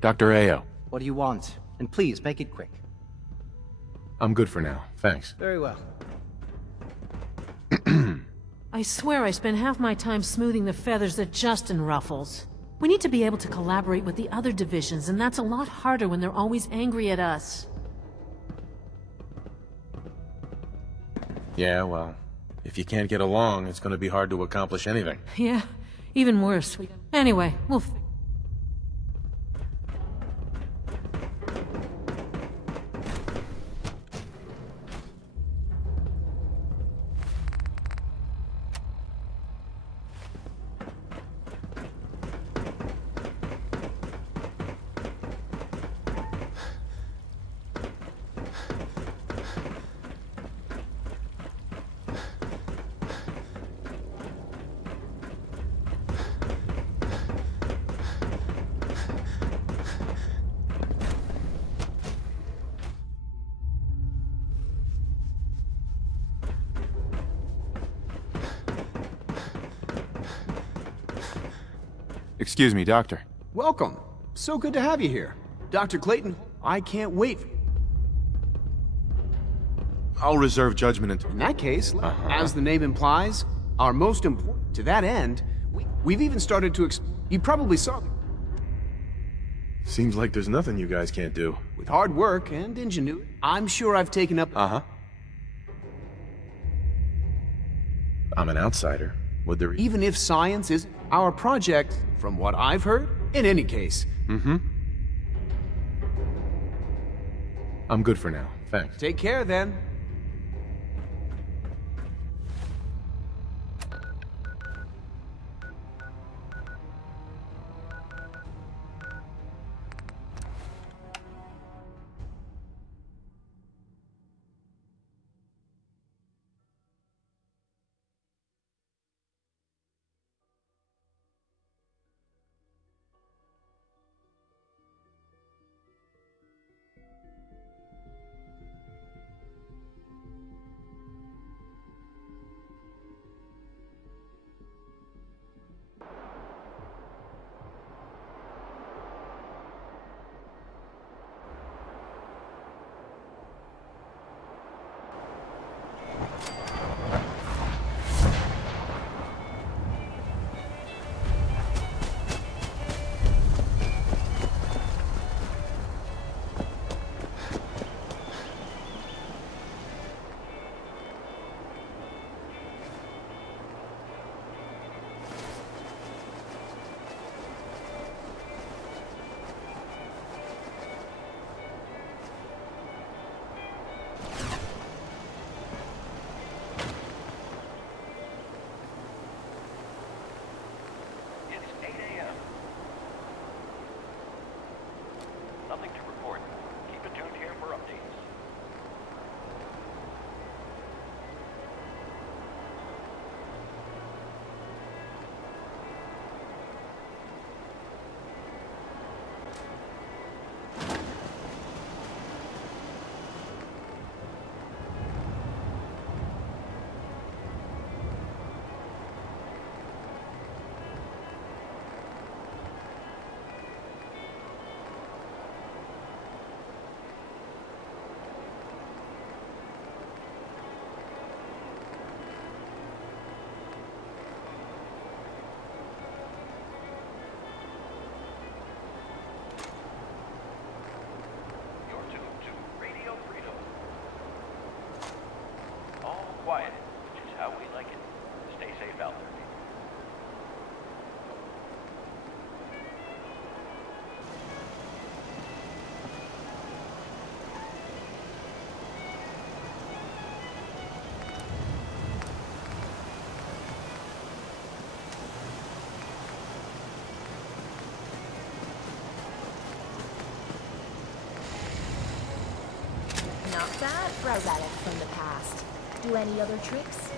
Dr. Ayo. What do you want? And please, make it quick. I'm good for now. Thanks. Very well. I swear I spend half my time smoothing the feathers that Justin ruffles. We need to be able to collaborate with the other divisions, and that's a lot harder when they're always angry at us. Yeah, well, if you can't get along, it's going to be hard to accomplish anything. Yeah, even worse. Anyway, we'll... Excuse me, Doctor. Welcome. So good to have you here. Dr. Clayton, I can't wait. I'll reserve judgment until... In that case, as the name implies, our most important... To that end, we've even started to... You probably saw... Seems like there's nothing you guys can't do. With hard work and ingenuity, I'm sure I've taken up... I'm an outsider. Would there... Even if science is our project, from what I've heard, in any case. I'm good for now. Thanks. Take care, then. sad for a relic from the past. Do any other tricks?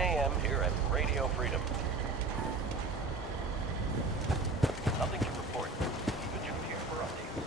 AM here at Radio Freedom. Nothing to report. Keep it tuned here for updates.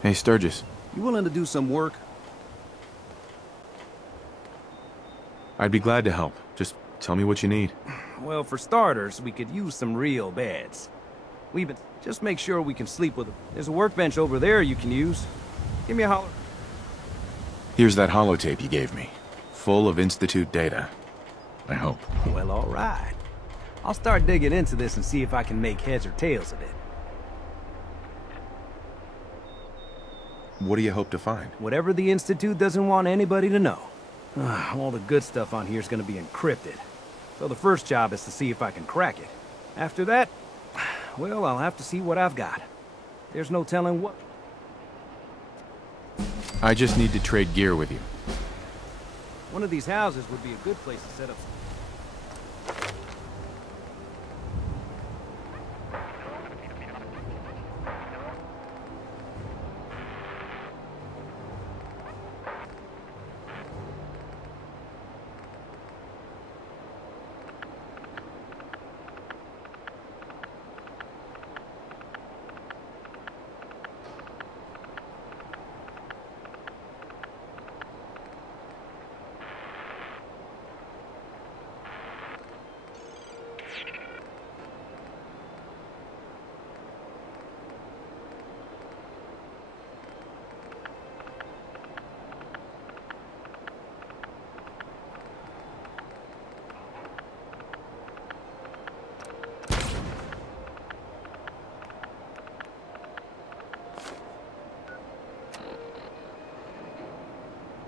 'Hey, Sturgis. You willing to do some work? I'd be glad to help. Just tell me what you need. Well, for starters, we could use some real beds. Just make sure we can sleep with them. There's a workbench over there you can use. Give me a holler. Here's that holotape you gave me. Full of Institute data. I hope. Well, all right. I'll start digging into this and see if I can make heads or tails of it. What do you hope to find? Whatever the Institute doesn't want anybody to know. All the good stuff on here is going to be encrypted. So the first job is to see if I can crack it. After that, well, I'll have to see what I've got. There's no telling what... I just need to trade gear with you. One of these houses would be a good place to set up...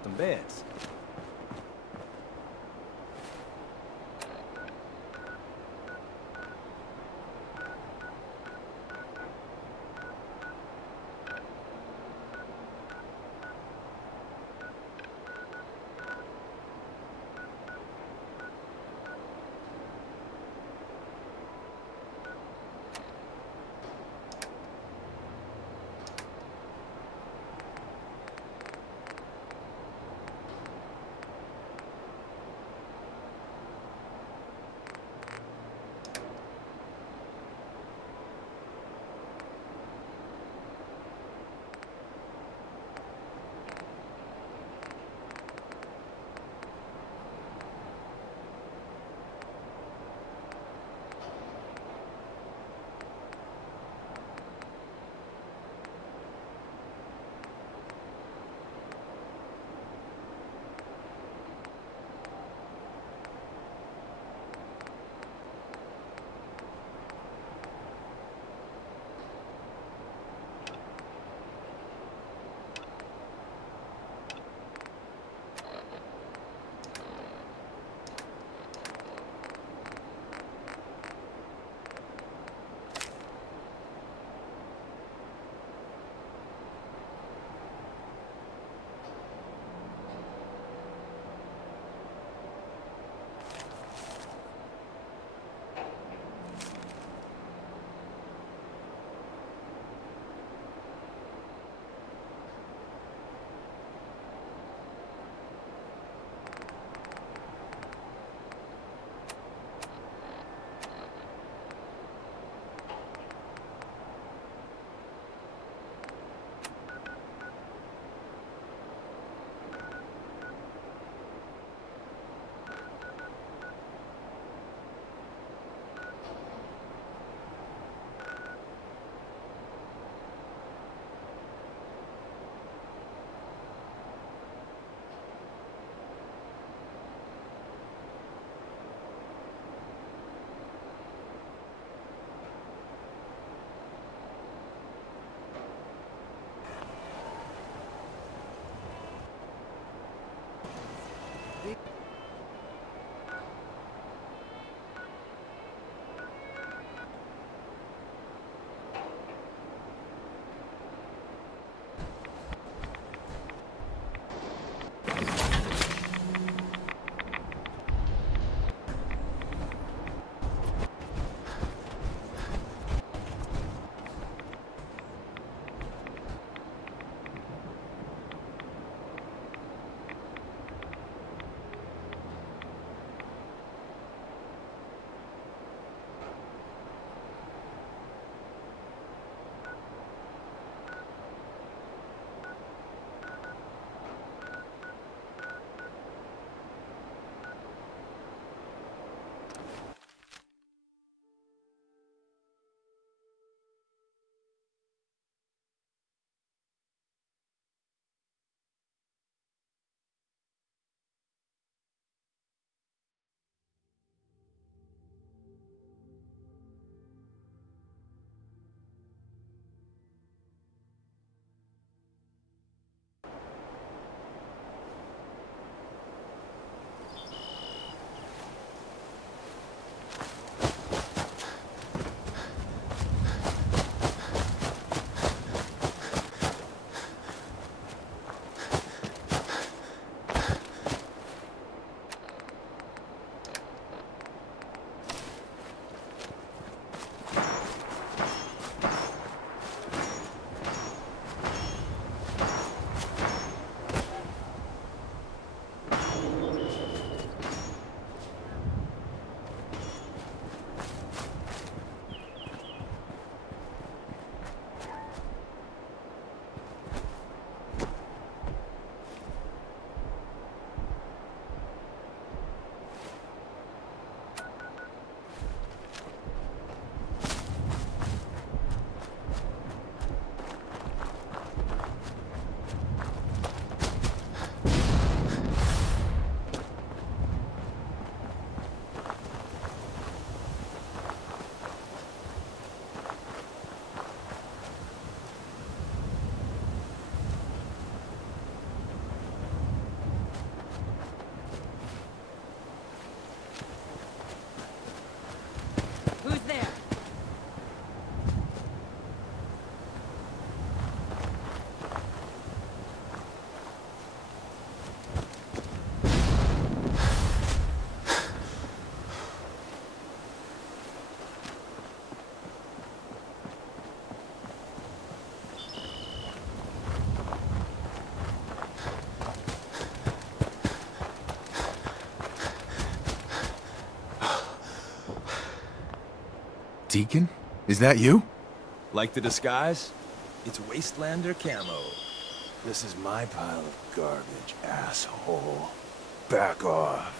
some beds. Deacon? Is that you? Like the disguise? It's Wastelander camo. This is my pile of garbage, asshole. Back off.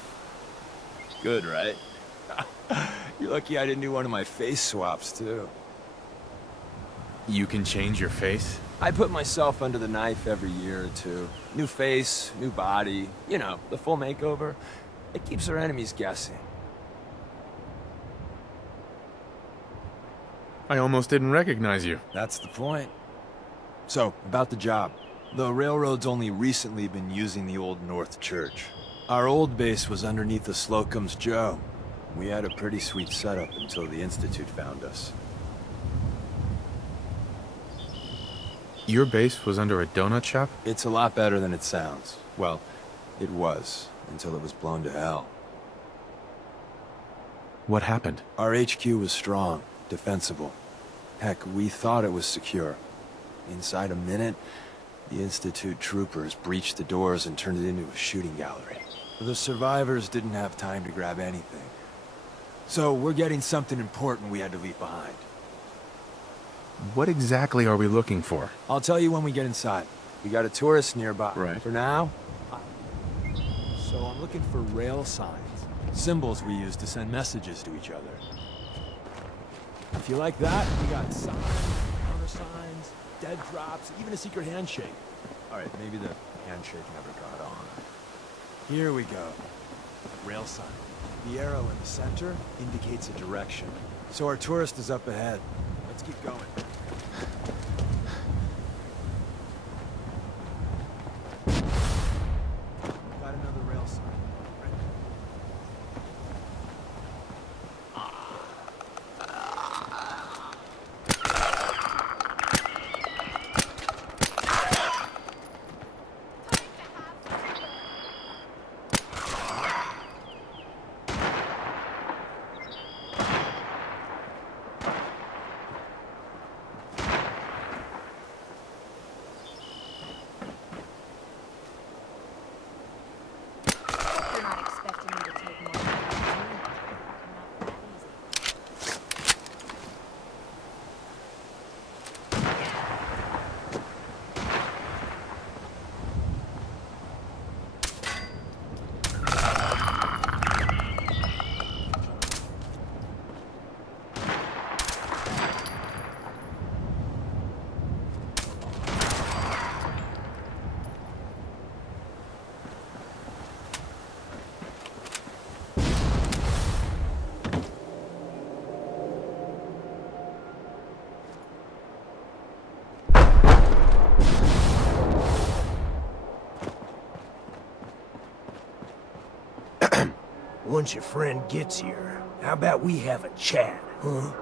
Good, right? You're lucky I didn't do one of my face swaps, too. You can change your face? I put myself under the knife every year or two. New face, new body, you know, the full makeover. It keeps our enemies guessing. I almost didn't recognize you. That's the point. So, about the job. The railroad's only recently been using the Old North Church. Our old base was underneath the Slocum's Joe. We had a pretty sweet setup until the Institute found us. Your base was under a donut shop? It's a lot better than it sounds. Well, it was, until it was blown to hell. What happened? Our HQ was strong, defensible. Heck, we thought it was secure. Inside a minute, the Institute troopers breached the doors and turned it into a shooting gallery. The survivors didn't have time to grab anything. So we're getting something important we had to leave behind. What exactly are we looking for? I'll tell you when we get inside. We got a tourist nearby. Right. For now, so I'm looking for rail signs. Symbols we use to send messages to each other. If you like that, we got signs, counter signs, dead drops, even a secret handshake. Alright, maybe the handshake never got on. Here we go. Rail sign. The arrow in the center indicates a direction. So our tourist is up ahead. Let's keep going. Got another rail sign. Right there. Once your friend gets here, how about we have a chat, huh?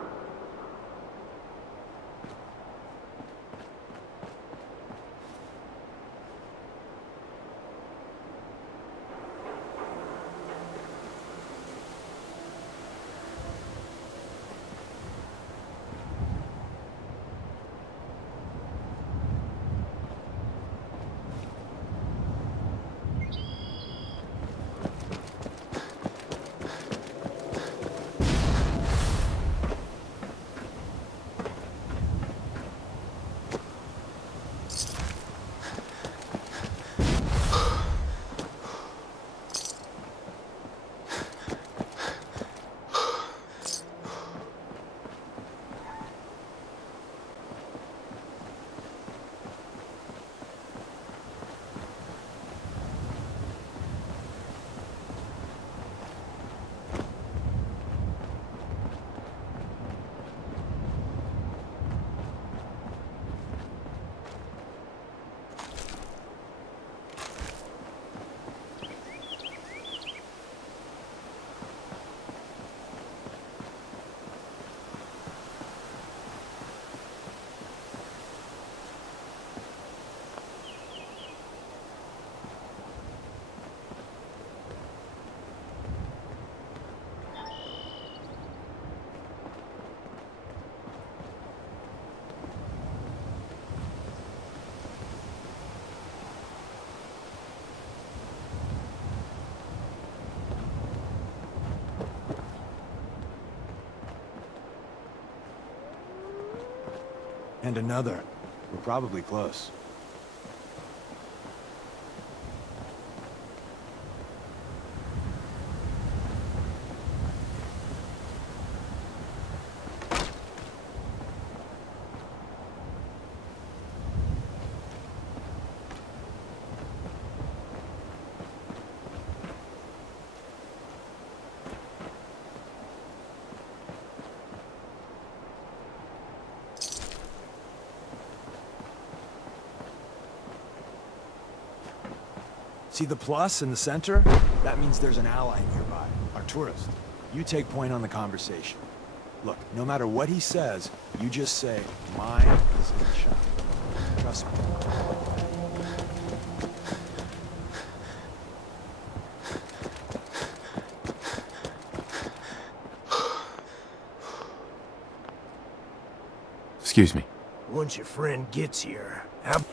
And another. We're probably close. See the plus in the center? That means there's an ally nearby, our tourist. You take point on the conversation. Look, no matter what he says, you just say, mine is in the shop. Trust me. Excuse me. Once your friend gets here, how...